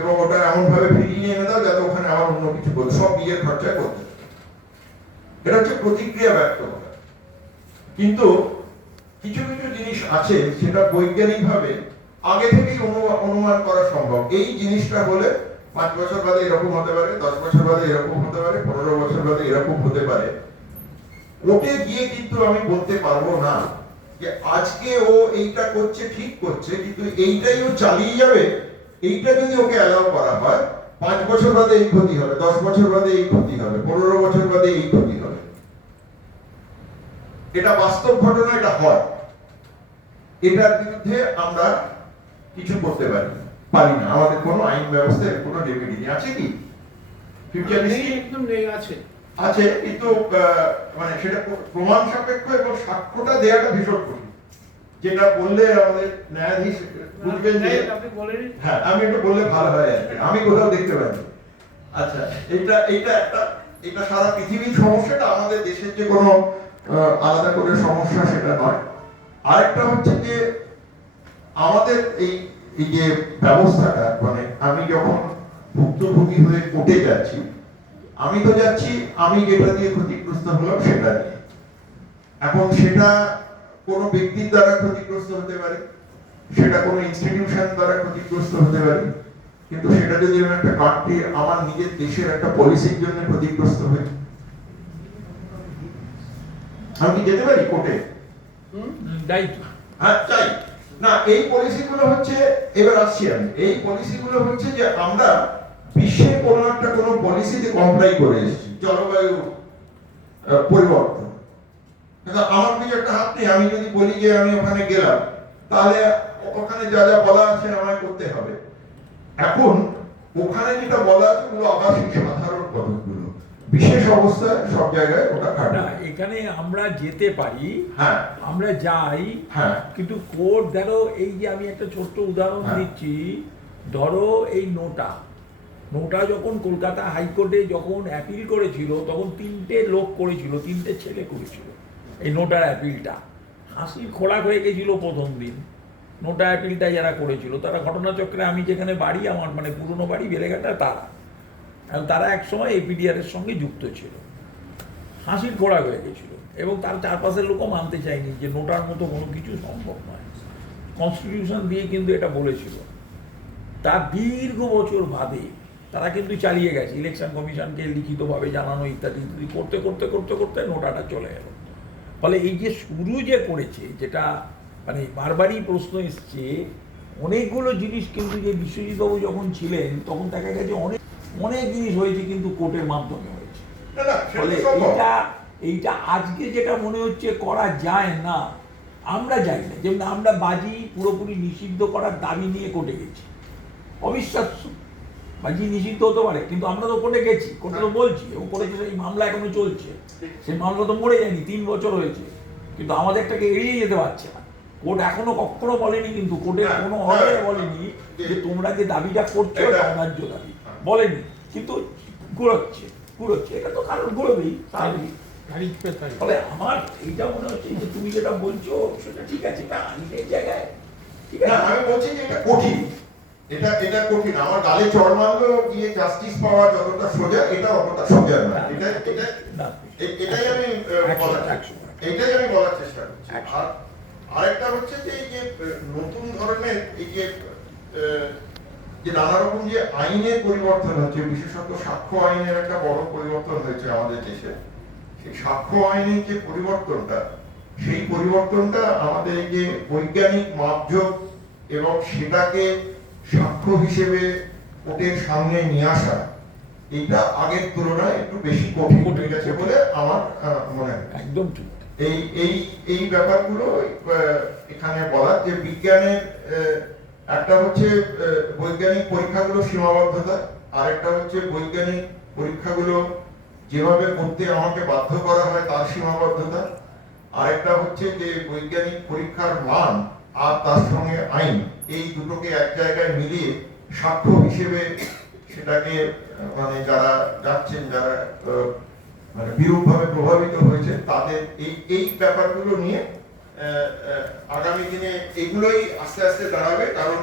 এবং ওটা এমন ভাবে ফিরিয়ে এনে দাও যাতে ওখানে আবার অন্য কিছু করতে, সব বিয়ের খরচা করতে। এটা হচ্ছে প্রতিক্রিয়া ব্যক্ত করা। কিন্তু কিছু কিছু জিনিস আছে সেটা বৈজ্ঞানিক ভাবে আগে থেকেই অনুমান করা সম্ভব। এই জিনিসটা হলে 5 বছর বাদে এরকম হতে পারে, 10 বছর বাদে এরকম হতে পারে, 15 বছর বাদে এরকম হতে পারে। ওকে গিয়ে কিন্তু আমি বলতে পারবো না যে আজকে ও এইটা করছে ঠিক করছে, কিন্তু এইটাই ও চালিয়ে যাবে। এইটা যদি ওকে অ্যালাউ করা হয়, 5 বছর বাদে এই ক্ষতি হবে, 10 বছর বাদে এই ক্ষতি হবে, 15 বছর বাদে এই ক্ষতি হবে। এটা বাস্তব ঘটনা, এটা হয়। এটার বিরুদ্ধে আমরা কিছু করতে পারি না। আমাদের কোনো আইন ব্যবস্থায় কোনো রেমেডি নেই। আছে কি? নেই, একদম নেই, আছে। আছে, কিন্তু মানে সেটা প্রমাণ সাপেক্ষ এবং সাক্ষ্যটা দেওয়াটা ভীষণ কঠিন। যেটা বললে আমাদের ন্যায়াধীশ বুঝবেন যে আপনি বলেন। হ্যাঁ, আমি একটু বললে ভালো হয় আর কি। আমি কোথাও দেখতে পাইনি। আচ্ছা, এটা সারা পৃথিবীর সমস্যাটা, আমাদের দেশের যে কোনো আলাদা করে সমস্যা সেটা নয়। আরেকটা হচ্ছে যে আমাদের এই যে ব্যবস্থাটা, মানে আমি যখন ভুক্তভোগী হয়ে কোর্টে যাচ্ছি, আমি তো যাচ্ছি আমি যেটা দিয়ে ক্ষতিগ্রস্ত হলাম সেটা নিয়ে। এখন সেটা কোনো ব্যক্তির দ্বারা ক্ষতিগ্রস্ত হতে পারে, সেটা কোনো ইনস্টিটিউশন দ্বারা ক্ষতিগ্রস্ত হতে পারে, কিন্তু সেটা যদি আমি একটা কান্ট্রি, আমার নিজের দেশের একটা পলিসির জন্য ক্ষতিগ্রস্ত হই, আমি কি যেতে পারি কোর্টে? হ্যাঁ, চাই না। এই পলিসিগুলো হচ্ছে, এবার আসছি আমি, এই পলিসিগুলো হচ্ছে যে আমরা বিশ্বের কোনো একটা কোনো পলিসিতে কমপ্লাই করে এসেছি। জলবায়ু পরিবর্তন, কিন্তু আমার কিছু একটা হাত নেই। আমি যদি বলি যে আমি ওখানে গেলাম, তাহলে ওখানে যা যা বলা আছে আমায় করতে হবে। এখন ওখানে যেটা বলা আছে ওগুলো আবাসিক সাধারণ পদগুলো, বিশেষ অবস্থায় সব জায়গায় ওটা খাটে। এখানে আমরা যেতে পারি, হ্যাঁ, আমরা যাই, হ্যাঁ, কিন্তু কোর্ট, ধরো এই যে আমি একটা ছোট্ট উদাহরণ হ্যাঁ। দিচ্ছি, ধরো এই নোটা যখন কলকাতা হাইকোর্টে যখন অ্যাপিল করেছিল, তখন 3টে লোক করেছিল, 3টে ছেলে করেছিল এই নোটার অ্যাপিলটা। হাসির খোরাক হয়ে গেছিল প্রথম দিন। নোটা অ্যাপিলটা যারা করেছিল তারা ঘটনাচক্রে, আমি যেখানে বাড়ি, আমার মানে পুরনো বাড়ি বেলেঘাটা, তারা একসময় এপিডিআর এর সঙ্গে যুক্ত ছিল। হাসির খোরাক হয়ে গেছিল, এবং তার চারপাশের লোকও মানতে চায়নি যে নোটার মতো কোনো কিছু সম্ভব নয়। কনস্টিটিউশন দিয়ে কিন্তু এটা বলেছিল। তার দীর্ঘ বছর বাদে তারা কিন্তু চালিয়ে গেছে, ইলেকশন কমিশনকে লিখিতভাবে জানানো ইত্যাদি ইত্যাদি করতে করতে করতে করতে নোটাটা চলে গেল। ফলে এই যে শুরু যে করেছে, যেটা মানে বারবারই প্রশ্ন এসছে, অনেকগুলো জিনিস কিন্তু, যে বিশ্বজিৎবাবু যখন ছিলেন তখন দেখা গেছে অনেক জিনিস হয়েছে কিন্তু কোর্টের মাধ্যমে হয়েছে। ফলে এইটা আজকে যেটা মনে হচ্ছে করা যায় না, আমরা যাই না। যেমন আমরা বাজি পুরোপুরি নিষিদ্ধ করার দাবি নিয়ে কোর্টে গেছি, অবিশ্বাস্য। বাজি নিষিদ্ধ হতে পারে, কিন্তু আমরা তো কোর্টে গেছি, কোর্টে তো বলছি, এবং কোর্টে সেই মামলা এখনো চলছে। সেই মামলা তো মরে যায়নি, 3 বছর হয়েছে, কিন্তু আমাদেরটাকে এড়িয়ে যেতে পারছে না। কোর্ট এখনো কখনো বলেনি, কিন্তু কোর্টের কোনো অর্ডারে বলেনি যে তোমরা যে দাবিটা করছো এটা অন্যায্য দাবি, বলেনি। কিন্তু ঘুরোচ্ছে, এটা তো কারণ ঘুরবেই, স্বাভাবিক। ফলে আমার এইটা মনে হচ্ছে যে তুমি যেটা বলছো সেটা ঠিক আছে, না আইনের জায়গায় ঠিক আছে। আমি বলছি যে এটা কঠিন, এটা কঠিন। আমার গালে চড় মারলো গিয়ে জাস্টিস পাওয়া যতটা সোজা, এটা অতটা সোজা নয়। এটাই আমি বলার চেষ্টা করছি। আর আরেকটা হচ্ছে যে এই যে নতুন ধরনের এই যে নানা রকম যে আইনের পরিবর্তন হচ্ছে, বিশেষত সাক্ষ্য আইনের একটা বড় পরিবর্তন হয়েছে আমাদের দেশে। সেই সাক্ষ্য আইনের যে পরিবর্তনটা, সেই পরিবর্তনটা আমাদের এই যে বৈজ্ঞানিক মাপজোক এবং সেটাকে সাক্ষ্য হিসেবে কোর্টের সামনে নিয়ে আসা, এটা আগের তুলনায় একটু বেশি কঠিন হয়ে গেছে বলে আমার মনে হয়। একদম ঠিক। এই ব্যাপারগুলো এখানে বলা, যে বিজ্ঞানের একটা হচ্ছে বৈজ্ঞানিক পরীক্ষাগুলো সীমাবদ্ধতা, আরেকটা হচ্ছে বৈজ্ঞানিক পরীক্ষাগুলো যেভাবে করতে আমাকে বাধ্য করা হয় তার সীমাবদ্ধতা, আরেকটা হচ্ছে যে বৈজ্ঞানিক পরীক্ষার মান আর তার সঙ্গে আইন, এই দুটোকে এক জায়গায় মিলিয়ে সাক্ষ্য হিসেবে সেটাকে মানে যারা যাচ্ছেন, যারা মানে বিরূপভাবে প্রভাবিত হয়েছে, তাদের এই ব্যাপারগুলো নিয়ে আগামী দিনে এগুলোই আস্তে আস্তে দাঁড়াবে। কারণ